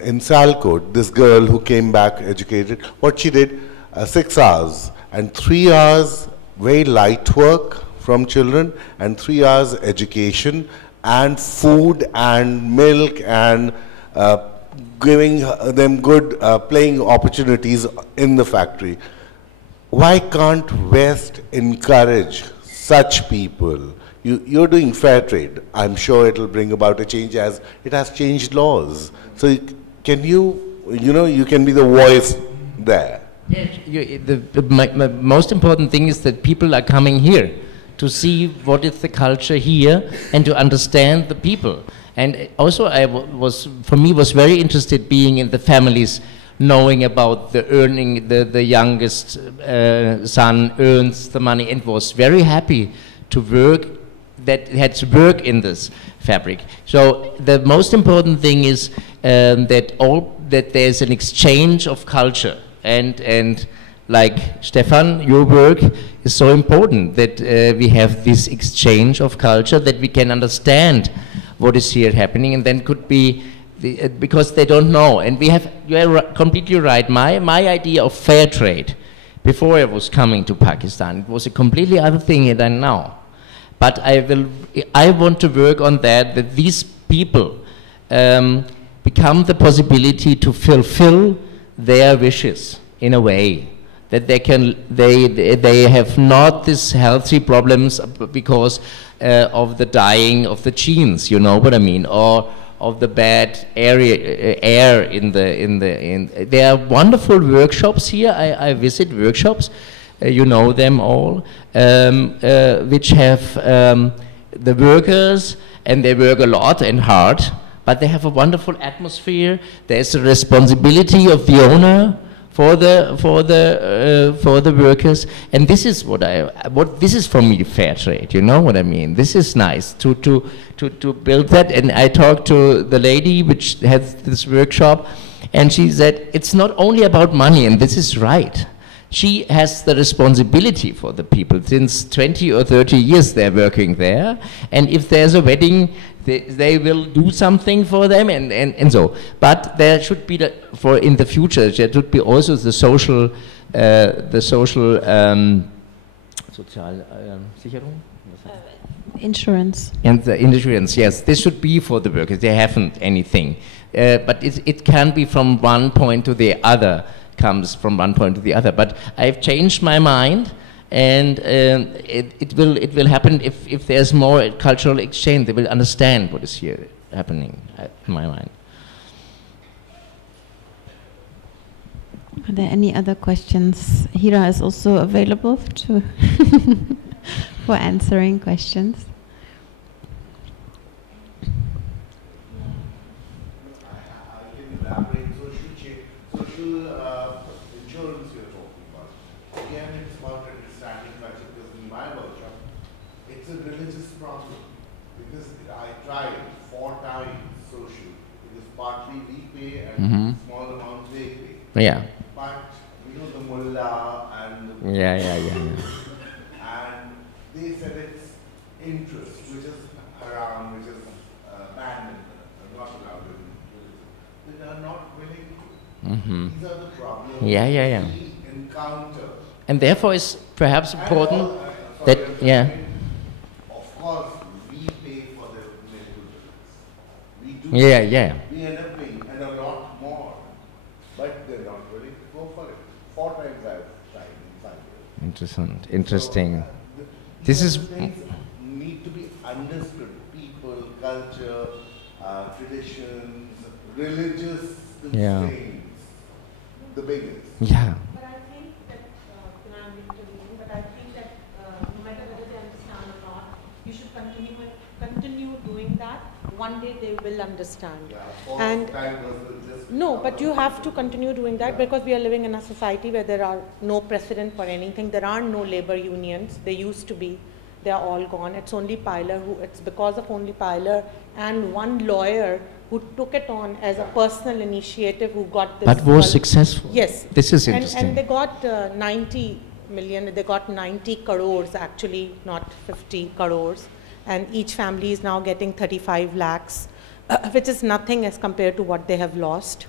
in Salcott, this girl who came back educated, what she did, 6 hours, and 3 hours very light work from children, and 3 hours education, and food and milk, and giving them good playing opportunities in the factory. Why can't West encourage such people? You're doing fair trade. I'm sure it'll bring about a change, as it has changed laws. So can you can be the voice there. Yes, the most important thing is that people are coming here to see what is the culture here and to understand the people. And also for me was very interested being in the families, knowing about the earning, the youngest son earns the money, and was very happy to work, that had to work in this fabric. So the most important thing is that there's an exchange of culture, and like Stefan, your work is so important that we have this exchange of culture, that we can understand what is here happening, and then could be, because they don't know. And we have, you are completely right, my idea of fair trade, before I was coming to Pakistan, it was a completely other thing than now. But I want to work on that these people become the possibility to fulfill their wishes in a way, that they have not these healthy problems because of the dying of the genes, you know what I mean, or of the bad air in the. There are wonderful workshops here. I visit workshops, you know them all, which have the workers, and they work a lot and hard, but they have a wonderful atmosphere. There's a responsibility of the owner for the workers, and this is this is for me fair trade. You know what I mean? This is nice to build that. And I talked to the lady which has this workshop, and she said it's not only about money, and this is right. She has the responsibility for the people. Since 20 or 30 years they're working there, and if there's a wedding, they will do something for them, and so. But there should be, in the future, there should be also the social insurance. And the insurance, yes, this should be for the workers. They haven't anything, but it can be from one point to the other. Comes from one point to the other. But I've changed my mind. And it will happen if there's more cultural exchange. They will understand what is here happening, in my mind. Are there any other questions? Hira is also available to for answering questions. I can elaborate. Social insurance you're talking about. Again, it's about understanding culture, because in my workshop, it's a religious problem. Because I tried 4 times social, because partly we pay and small amount they pay. Yeah. But you know the mullah and the Yeah. and they said it's interest, which is haram, which is banned, not allowed in religion. They are not willing to. These are the problems Yeah. we encounter. And therefore it's perhaps important that, of course, we pay for the medical bills. We do. Yeah. We end up paying, and a lot more. But they're not willing to go for it. 4 times I've tried in 5 years. Interesting. So, This is things need to be understood. People, culture, traditions, religious constraints. The biggest. Yeah. But I think that, I'm intervening, but I think that no matter whether they understand or not, you should continue doing that. One day they will understand. No, but you have to continue doing that, because we are living in a society where there are no precedent for anything. There are no labor unions. They used to be. They are all gone. It's only Pilar it's because of only Pilar and one lawyer who took it on as a personal initiative, who got this. But was successful. Yes. This is interesting. And they got 90 million, they got 90 crores actually, not 50 crores. And each family is now getting 35 lakhs, which is nothing as compared to what they have lost.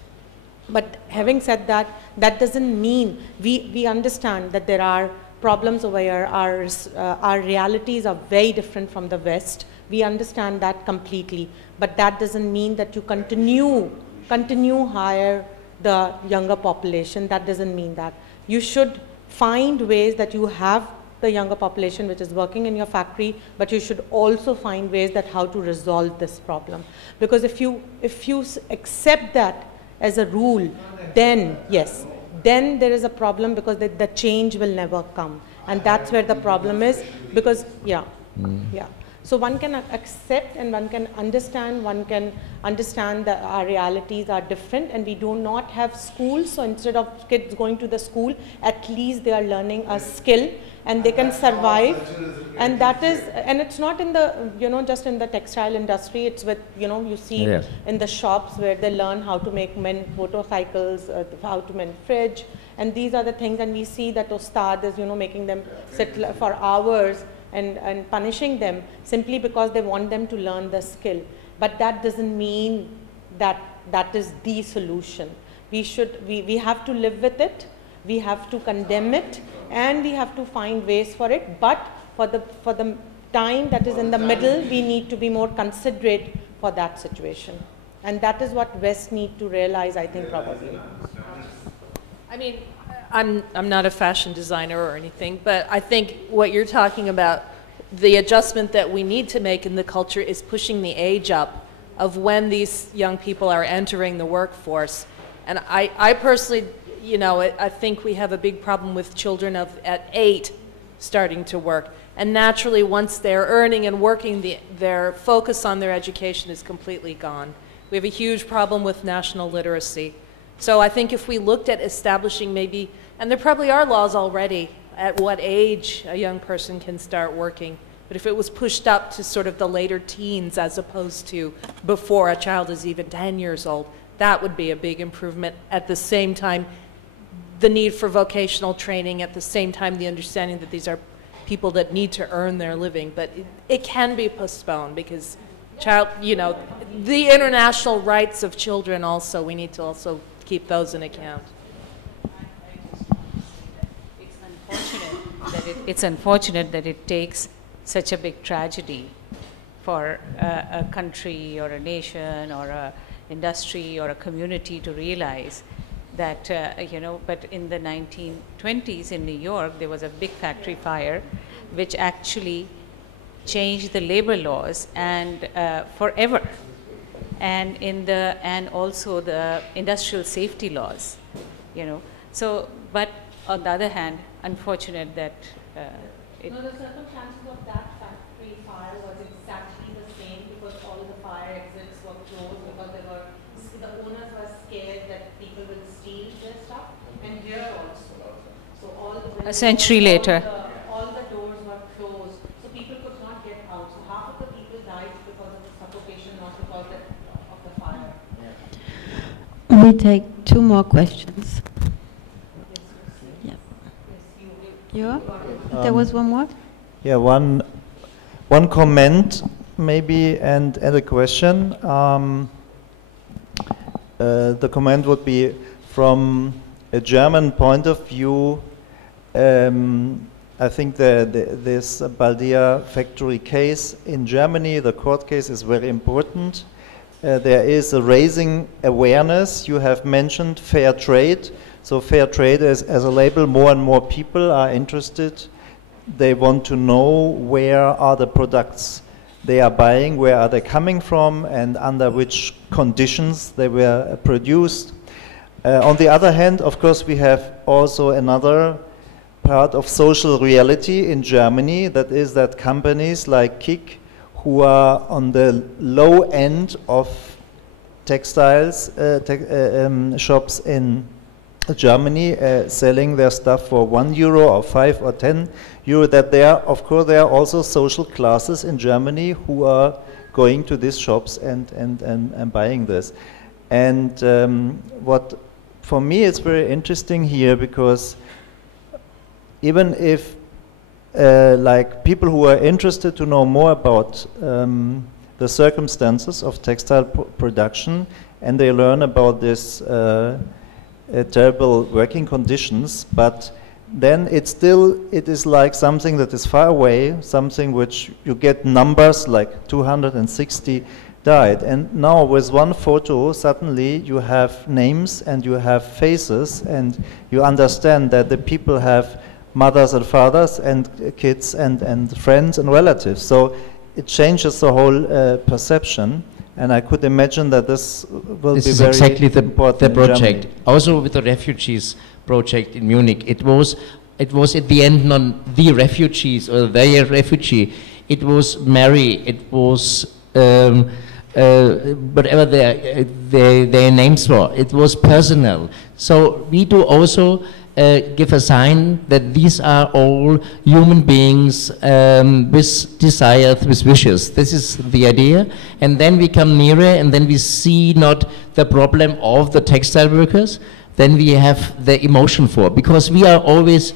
But having said that, that doesn't mean, we understand that there are problems over here. Our realities are very different from the West. We understand that completely. But that doesn't mean that you continue hire the younger population. That doesn't mean that. You should find ways that you have the younger population which is working in your factory, but you should also find ways that how to resolve this problem. Because if you accept that as a rule, then yes, then there is a problem, because the change will never come. And that's where the problem is, because, So one can accept and one can understand that our realities are different, and we do not have schools. So instead of kids going to the school, at least they are learning a skill and they can survive. And that is, and it's not in the, just in the textile industry. It's with, you see in the shops where they learn how to mend motorcycles, how to mend fridge. And these are the things, and we see that Ustad is, making them sit for hours and punishing them simply because they want them to learn the skill. But that doesn't mean that that is the solution. We have to live with it, we have to condemn it, and we have to find ways for it. But for the time that is in the middle, we need to be more considerate for that situation. And that is what West need to realize, I think, probably. I mean, I'm not a fashion designer or anything, but I think what you're talking about, the adjustment that we need to make in the culture is pushing the age up of when these young people are entering the workforce. And I personally, I think we have a big problem with children at 8 starting to work. And naturally, once they're earning and working, their focus on their education is completely gone. We have a huge problem with national literacy. So I think if we looked at establishing maybe, and there probably are laws already, at what age a young person can start working, but if it was pushed up to sort of the later teens as opposed to before a child is even 10 years old, that would be a big improvement. At the same time, the need for vocational training, at the same time, the understanding that these are people that need to earn their living, but it can be postponed because the international rights of children also, we need to also keep those in account. It's unfortunate that it takes such a big tragedy for a country or a nation or a industry or a community to realize that, but in the 1920s in New York, there was a big factory fire which actually changed the labor laws and forever. And also the industrial safety laws, So, but on the other hand, unfortunate that No, the circumstances of that factory fire was exactly the same because all the fire exits were closed because the owners were scared that people will steal their stuff, and here also. So all the a century later. All the doors were closed, so people could not get out. So half of the people died because of suffocation, not because of the fire. We take 2 more questions. There was one more? Yeah, one comment maybe and a question. The comment would be from a German point of view. I think this Baldia factory case in Germany, the court case, is very important. There is a raising awareness. You have mentioned fair trade. So fair trade as a label, more and more people are interested. They want to know where are the products they are buying, where are they coming from, and under which conditions they were produced. On the other hand, of course, we have also another part of social reality in Germany, that is that companies like KIK, who are on the low end of textiles shops in Germany, selling their stuff for €1 or 5 or 10 euro, that of course there are also social classes in Germany who are going to these shops and buying this. And what for me is very interesting here, because even if like people who are interested to know more about the circumstances of textile production, and they learn about this terrible working conditions, but then it is like something that is far away, something which you get numbers like 260 died. And now with one photo, suddenly you have names and you have faces, and you understand that the people have mothers and fathers and kids and friends and relatives. So it changes the whole perception. And I could imagine that this will be very exactly the project. Germany. Also with the refugees project in Munich, it was at the end not the refugees or the refugee. it was merry, it was whatever their names were. It was personal. So we do also give a sign that these are all human beings with desires, with wishes. This is the idea. And then we come nearer, and then we see not the problem of the textile workers, then we have the emotion for it. Because we are always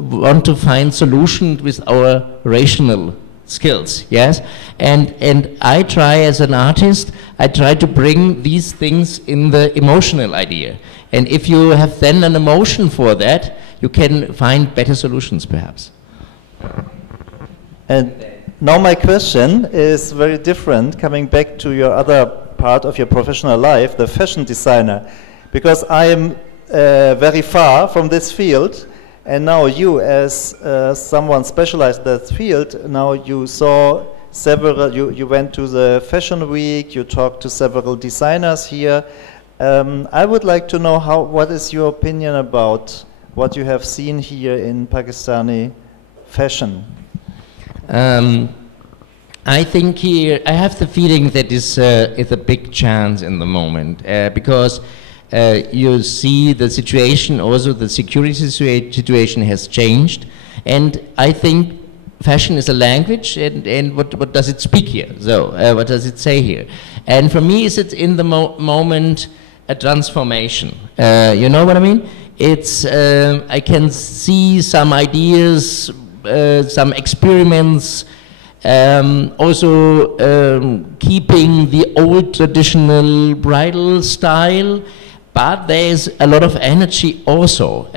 want to find solutions with our rational skills, yes? And I try as an artist, I try to bring these things in the emotional idea. And if you have then an emotion for that, you can find better solutions perhaps. And now my question is very different, coming back to your other part of your professional life, the fashion designer. Because I am very far from this field, and now you, as someone specialized in that field, now you saw several, you went to the Fashion Week, you talked to several designers here. I would like to know what is your opinion about what you have seen here in Pakistani fashion? I think here, I have the feeling that this is a big chance in the moment, because you see the situation, also the security situation has changed, and I think fashion is a language, and what does it speak here? So what does it say here? And for me, it's in the moment a transformation. You know what I mean? It's I can see some ideas, some experiments, also keeping the old traditional bridal style, but there's a lot of energy also.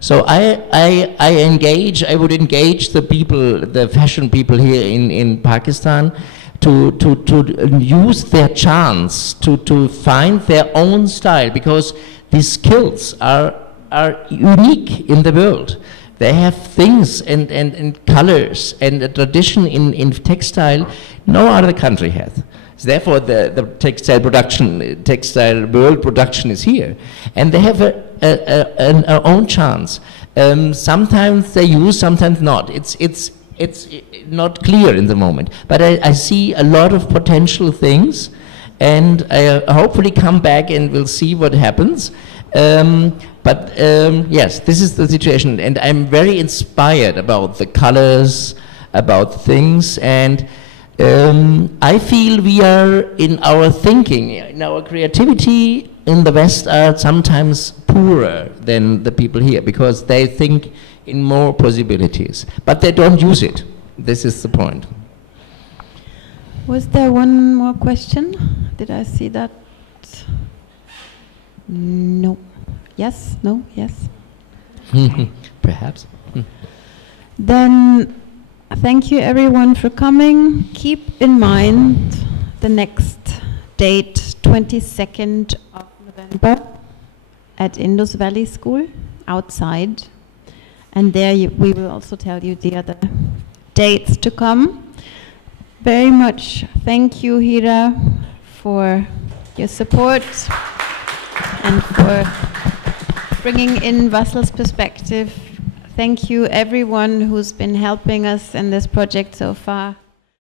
So I would engage the people, the fashion people here in Pakistan, to use their chance to find their own style, because these skills are unique in the world. They have things and colors and a tradition in textile no other country has. So therefore, the textile world production is here, and they have an own chance. Sometimes they use, sometimes not. It's not clear in the moment, but I see a lot of potential things, and I hopefully come back and we'll see what happens. Yes, this is the situation, and I'm very inspired about the colors, about things, and I feel we are in our thinking, in our creativity in the West are sometimes poorer than the people here, because they think in more possibilities, but they don't use it. This is the point. Was there one more question? Did I see that? No. Yes? No? Yes? Perhaps. Then thank you everyone for coming. Keep in mind the next date, 22nd of November at Indus Valley School, outside. And there we will also tell you the other dates to come. Very much thank you, Hira, for your support and for bringing in Vasl's perspective. Thank you everyone who's been helping us in this project so far.